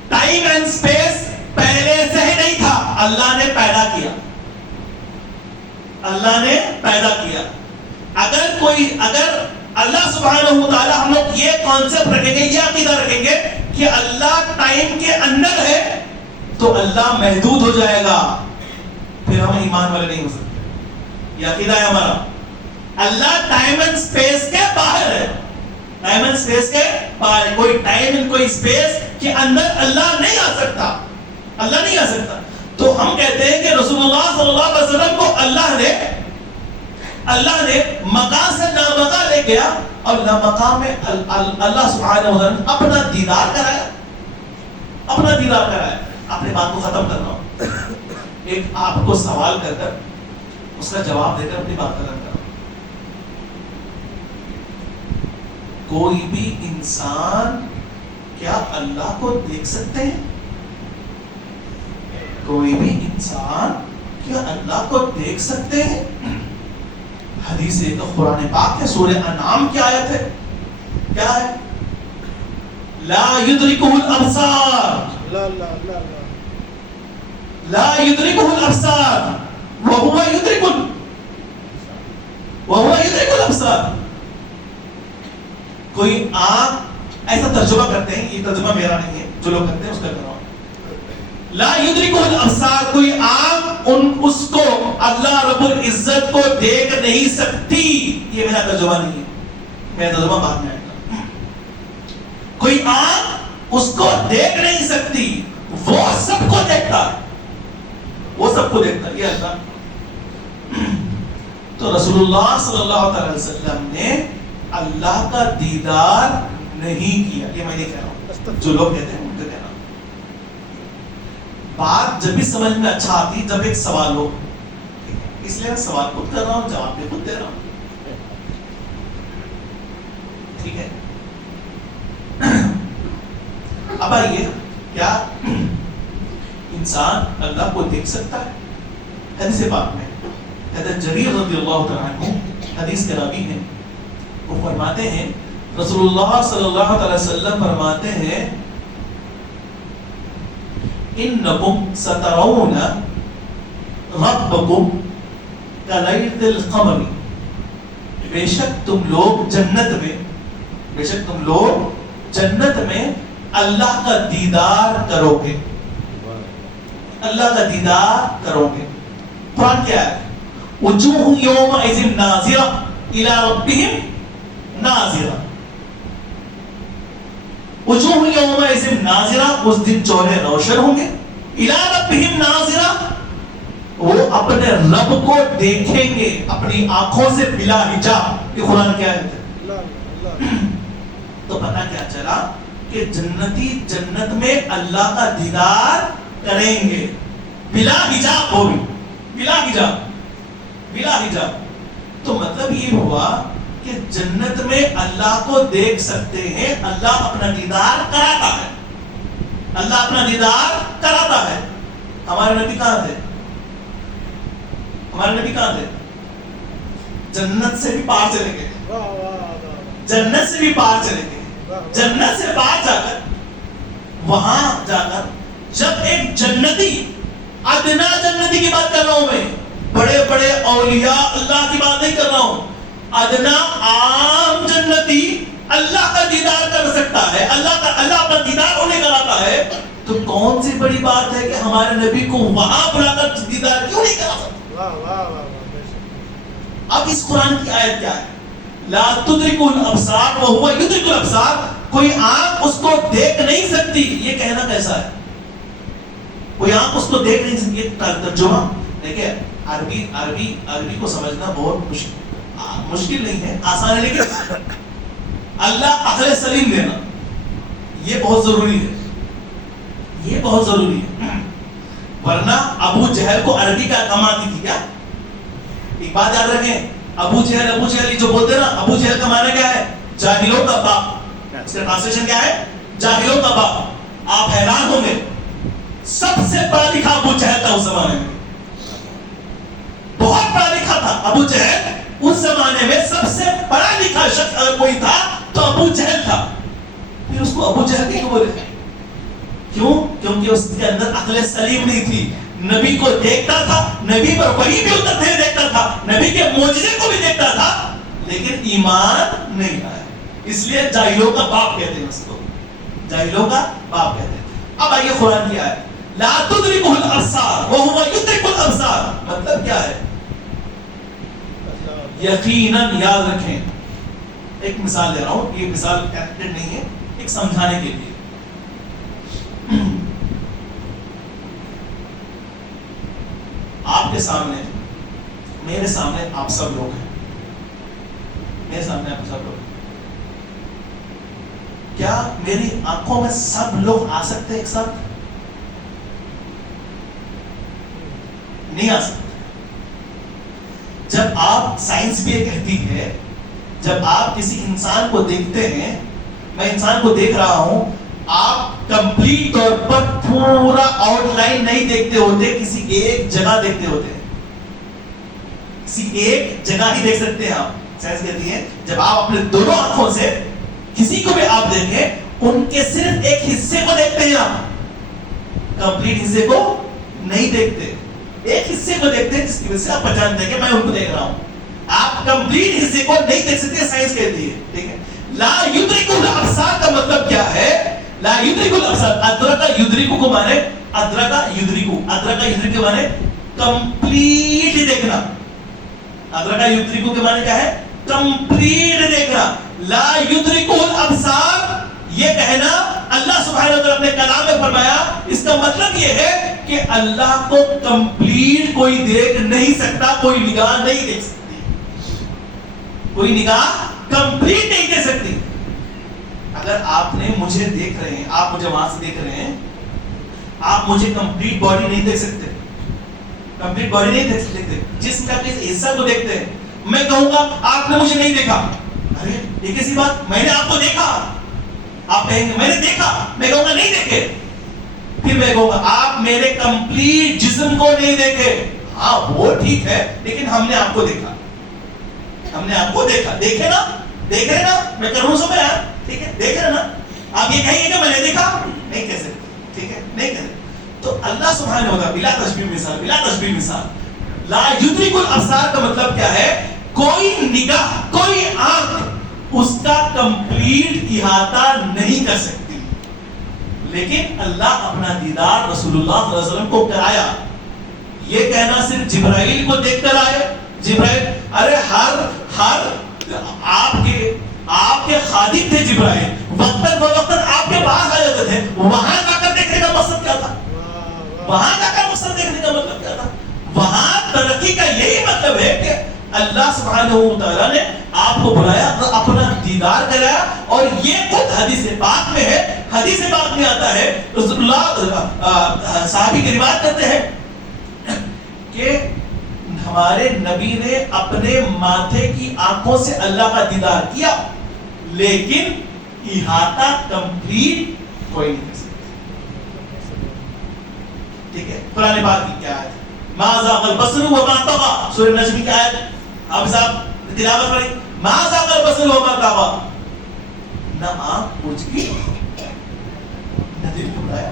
ٹائم اینڈ اسپیس پہلے سے ہی نہیں تھا, اللہ نے پیدا کیا, اللہ نے پیدا کیا. اگر اللہ سبحانہ و تعالی, ہم لوگ یہ کانسیپٹ رکھیں گے, یہ عقیدہ رکھیں گے کہ اللہ ٹائم کے اندر ہے, تو اللہ محدود ہو جائے گا, پھر ہم ایمان والے نہیں ہو سکتے. یہ عقیدہ ہے ہمارا. اللہ ٹائم اینڈ اسپیس کے باہر ہے, ٹائم اینڈ اسپیس کے باہر. کوئی ٹائم اینڈ کوئی اسپیس کے اندر اللہ نہیں آ سکتا, اللہ نہیں آ سکتا. تو ہم کہتے ہیں کہ رسول اللہ صلی اللہ علیہ وسلم کو اللہ نے مکان سے لامکان لے گیا, اور لامکان میں اللہ سبحانہ و تعالی اپنا دیدار کرایا, اپنا دیدار کرایا. اپنی بات کو ختم کرنا ہو, ایک آپ کو سوال کر کر اس کا جواب دے کر اپنی بات ختم کرنا. کوئی بھی انسان کیا اللہ کو دیکھ سکتے ہیں؟ کوئی بھی انسان کیا اللہ کو دیکھ سکتے ہیں؟ حدیث ایک قرآن پاک ہے, سورہ انعام کی آیت ہے, کیا ہے؟ لا یدرکہ الابصار, لا یدرکہ الابصار وہو یدرک الابصار. کوئی آنکھ, ایسا ترجمہ کرتے ہیں, یہ ترجمہ میرا نہیں ہے, جو لوگ کرتے ہیں اس کا کرنا. لا یدرکہ الابصار، کوئی آنکھ اس کو اللہ رب العزت کو دیکھ نہیں سکتی. یہ میرا ترجمہ نہیں ہے، میرا ترجمہ بعد میں آئے گا. کوئی آنکھ اس کو دیکھ نہیں سکتی، وہ سب کو دیکھتا ہے، وہ سب کو دیکھتا ہے. یہ اللہ. تو رسول اللہ صلی اللہ علیہ وسلم نے اللہ کا دیدار نہیں کیا. یہ میں نہیں کہہ رہا ہوں، جو لوگ کہتے ہیں ان کا کہنا. بات جب بھی سمجھ میں اچھا آتی جب ایک سوال ہو، اس لیے میں سوال خود کر رہا ہوں، جواب بھی خود دے رہا ہوں. ٹھیک ہے. اب آئیے، کیا انسان اللہ کو دیکھ سکتا ہے؟ حدیث پاک میں حضرت جریر رضی اللہ تعالیٰ عنہ حدیث کے راوی ہیں، وہ فرماتے ہیں رسول اللہ صلی اللہ علیہ وسلم فرماتے ہیں انکم سترون ربکم کلیلۃ القمر، بے شک تم لوگ جنت میں اللہ کا دیدار کرو گے. اللہ کا دیدار کرو گے. قرآن کیا ہے؟ وجوہ یومئذ ناظرہ الی ربہم ناظرہ. وجوہ یومئذ ناظرہ، اس دن چہرے روشن ہوں گے. الی ربہم ناظرہ، وہ اپنے رب کو دیکھیں گے اپنی آنکھوں سے بلا حجاب. یہ قرآن کیا ہے؟ تو پتہ کیا چلا کہ جنتی جنت میں اللہ کا دیدار کریں گے بلا حجاب. ہو بھی بلا حجاب. تو مطلب یہ ہوا کہ جنت میں اللہ کو دیکھ سکتے ہیں. اللہ اپنا دیدار کراتا ہے، اللہ اپنا دیدار کراتا ہے. ہمارے نبی کہاں تھے؟ ہمارے نبی کہاں تھے؟ جنت سے بھی پار چلے گئے. جنت سے بھی پار چلے گئے. جنت سے پار جا کر، وہاں جا کر جب ایک جنتی، ادنا جنتی کی بات کر رہا ہوں میں، بڑے بڑے اولیاء اللہ کی بات نہیں کر رہا ہوں، ادنا عام جنتی اللہ کا دیدار کر سکتا ہے، اللہ اپنا دیدار انہیں کراتا ہے. تو کون سی بڑی بات ہے کہ ہمارے نبی کو وہاں بلا کر دیدار کیوں نہیں کرا سکتا؟ اب اس قرآن کی آیت کیا ہے؟ لا تدرک الابصار وہو یدرک الابصار، کوئی آنکھ اس کو دیکھ نہیں سکتی. یہ کہنا کیسا ہے؟ کوئی آنکھ اس کو دیکھ نہیں سکتی. یہ ترجمہ دیکھیں، عربی کو سمجھنا بہت مشکل نہیں ہے، آسان ہے، لیکن اللہ عقل سلیم دینا یہ بہت ضروری ہے. یہ بہت ضروری ہے، ورنہ ابو جہل کو عربی کا کم آتی تھی کیا؟ ایک بات یاد رکھیں، ابو جہل جو بولتے ہیں نا، ابو جہل کا معنی کیا ہے؟ جاہلوں کا باپ. اس کا ٹرانسلیشن کیا ہے؟ جاہلوں کا باپ. آپ حیران ہوں گے، سب سے پڑھا لکھا ابو جہل تھا اس زمانے میں. بہت پڑھا لکھا تھا ابو جہل. اس زمانے میں سب سے پڑھا لکھا شخص اگر کوئی تھا تو ابو جہل تھا. پھر اس کو ابو جہل کیوں بولے؟ کیوں؟ کیونکہ اس کے اندر عقل سلیم نہیں تھی. نبی کو دیکھتا تھا، نبی پر وحی بھی اترتے ہوئے دیکھتا تھا، نبی کے معجزے کو بھی دیکھتا تھا، لیکن ایمان نہیں آیا. اس لیے جاہلوں کا باپ کہتے ہیں اس کو، جاہلوں کا باپ کہتے ہیں. اب آئیے قرآن کی آیت، لا تدرکہ الابصار وہو یدرک الابصار. مطلب کیا ہے؟ یقیناً یاد رکھیں، ایک مثال دے رہا ہوں، یہ مثال ایکٹڈ نہیں ہے، ایک سمجھانے کے لیے. آپ کے سامنے، میرے سامنے آپ سب لوگ ہیں، میرے سامنے آپ سب لوگ ہیں. کیا میری آنکھوں میں سب لوگ آ سکتے ایک ساتھ؟ نہیں آ سکتے. جب آپ، سائنس بھی یہ کہتی ہے، جب آپ کسی انسان کو دیکھتے ہیں، میں انسان کو دیکھ رہا ہوں، آپ کمپلیٹ طور پر پورا آؤٹ لائن نہیں دیکھتے ہوتے، کسی ایک جگہ دیکھتے ہوتے ہیں. کسی ایک جگہ ہی دیکھ سکتے ہیں آپ. سائنس کہتی ہے جب آپ اپنے دونوں آنکھوں سے کسی کو بھی آپ دیکھیں، ان کے صرف ایک حصے کو دیکھتے ہیں آپ، کمپلیٹ حصے کو نہیں دیکھتے. ایک حصے کو دیکھتے ہیں جس کی وجہ سے آپ پہچانتے ہیں کہ میں ان کو دیکھ رہا ہوں. آپ کمپلیٹ حصے کو نہیں دیکھ سکتے، سائنس کہتی ہے. ٹھیک ہے. لا یدرک الابصار کا مطلب کیا ہے؟ لا یدرک الابصار، ادرک یدرک کو مانے ادرکا یدرکو، ادرکا یدرکو کے معنی کمپلیٹ دیکھنا. ادرکا یدرکو کے معنی کیا ہے؟ کمپلیٹ دیکھنا. لا یدرکو الابصار، یہ کہنا اللہ سبحانہ وتعالی اپنے کلام میں فرمایا، اس کا مطلب یہ ہے کہ اللہ کو کمپلیٹ کوئی دیکھ نہیں سکتا، کوئی نگاہ نہیں دیکھ سکتی، کوئی نگاہ کمپلیٹ نہیں دیکھ سکتی. اگر آپ نے مجھے دیکھ رہے ہیں، آپ مجھے وہاں سے دیکھ رہے ہیں، آپ مجھے کمپلیٹ باڈی نہیں دیکھ سکتے، کمپلیٹ باڈی نہیں دیکھ سکتے. جسم کا کس حصہ کو دیکھتے ہیں. میں کہوں گا آپ نے مجھے نہیں دیکھا، ارے یہ کیسی بات، میں نے آپ کو دیکھا. آپ کہیں گے میں نے دیکھا، میں کہوں گا نہیں دیکھے. پھر میں کہوں گا آپ میرے کمپلیٹ جسم کو نہیں دیکھے. ہاں وہ ٹھیک ہے، لیکن ہم نے آپ کو دیکھا، ہم نے آپ کو دیکھا. دیکھے نا، دیکھ رہے نا، میں کروں سمجھ آیا، ٹھیک ہے، دیکھ رہے نا. آپ یہ کہیں گے کہ میں نے دیکھا، نہیں کہہ سکتے، ٹھیک ہے، نہیں کہہ سکتے. تو اللہ سبحانہ و تعالی بلا تشبیہ مثال، بلا تشبیہ مثال، لا یدرک الابصار کا مطلب کیا ہے؟ کوئی نگاہ، کوئی آنکھ اس کا کمپلیٹ احاطہ نہیں کر سکتی، لیکن اللہ اپنا دیدار رسول اللہ صلی اللہ علیہ وسلم کو کرایا. یہ کہنا صرف جبرائیل کو دیکھ کر آئے. جبرائیل، ارے ہر آپ کے خادم تھے جبرائیل، وقتاً فوقتاً آپ کے پاس آ جاتے تھے. وہاں جا کر دیکھنے کا مقصد کیا تھا؟ وہاں جا کر مقصد دیکھنے کا مطلب کیا تھا؟ وہاں ترقی کا یہی مطلب ہے کہ اللہ سبحانہ و تعالیٰ نے آپ کو بلایا، اپنا دیدار کرایا. اور یہ خود حدیث پاک میں ہے. حدیث پاک میں آتا ہے، رسول اللہ صحابی کی روایت کرتے ہیں کہ ہمارے نبی نے اپنے ماتھے کی آنکھوں سے اللہ کا دیدار کیا، لیکن احاطہ کمپلیٹ کوئی نہیں کر سکتا. ٹھیک ہے، قرآن پاک کی کیا ہے؟ ما زاغ البصر وما طغى، سورہ نجم کی آیت آپ صاحب تلاوت کریں. ما زاغ البصر وما طغى، نہ آنکھ اٹھ گئی نہ دل گھبرایا.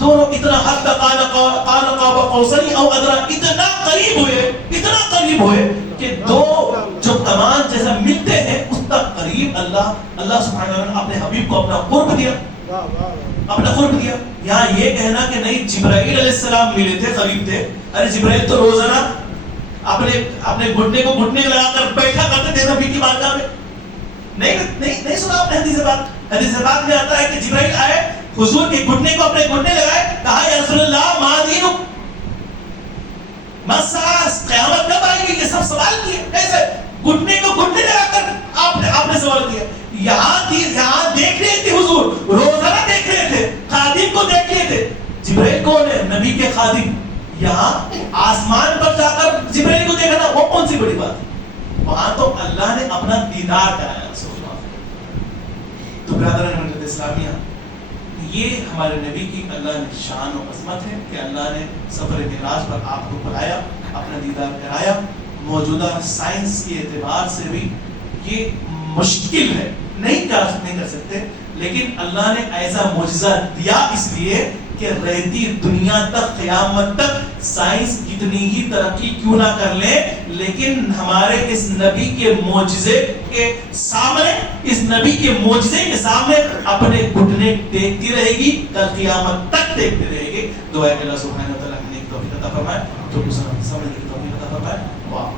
دونوں اتنا حد قال قاب قوسین او ادنی، اتنا قریب ہوئے کہ دو جو کمان جیسا ملتے ہیں اس تک قریب اللہ سبحانہ وتعالی نے اپنے حبیب کو اپنا قرب دیا، اپنا قرب دیا. یہاں یہ کہنا کہ نہیں جبرائیل علیہ السلام ملے تھے، قریب تھے، ارے جبرائیل تو روزانہ اپنے گھٹنے کو گھٹنے لگا کر بیٹھا کرتے تھے نبی کی بارگاہ میں. نہیں سنا آپ نے حدیث پاک میں آتا ہے کہ جبرائیل آئے، حضور کے گھٹنے کو اپنے گھٹنے لگائے، کہا یا رسول اللہ ما دینک، مساس قیامت کب آئے گی؟ یہ سب سوال کیے. کیسے؟ گھٹنے کو گھٹنے لگا کر آپ نے سوال کیا. یہاں دیکھ رہے تھے حضور، روزانہ دیکھ رہے تھے، خادم کو دیکھ رہے تھے. جبرائیل کون ہے؟ نبی کے خادم. یہاں آسمان پر جا کر جبرائیل کو دیکھنا وہ کون سی بڑی بات ہے؟ وہاں تو اللہ نے اپنا دیدار کرایا. تو برادران ملت اسلامیہ، یہ ہمارے نبی کی اللہ نے شان و عظمت ہے کہ اللہ نے سفر معراج پر آپ کو بلایا، اپنا دیدار کرایا. موجودہ سائنس کے اعتبار سے بھی یہ مشکل ہے، نہیں کر سکتے، لیکن اللہ نے ایسا معجزہ دیا اس لیے کہ رہتی دنیا تک، قیامت تک سائنس کتنی ہی ترقی کیوں نہ کر لے، لیکن ہمارے اس نبی کے معجزے کے سامنے، اس نبی کے معجزے کے سامنے اپنے گھٹنے ٹیکتی رہے گی، کل قیامت تک ٹیکتی رہے گی. دعا ہے کہ اللہ سبحانہ و تعالی ہمیں توفیق عطا فرمائے، تو سمجھنے کی توفیق عطا فرمائے. واہ.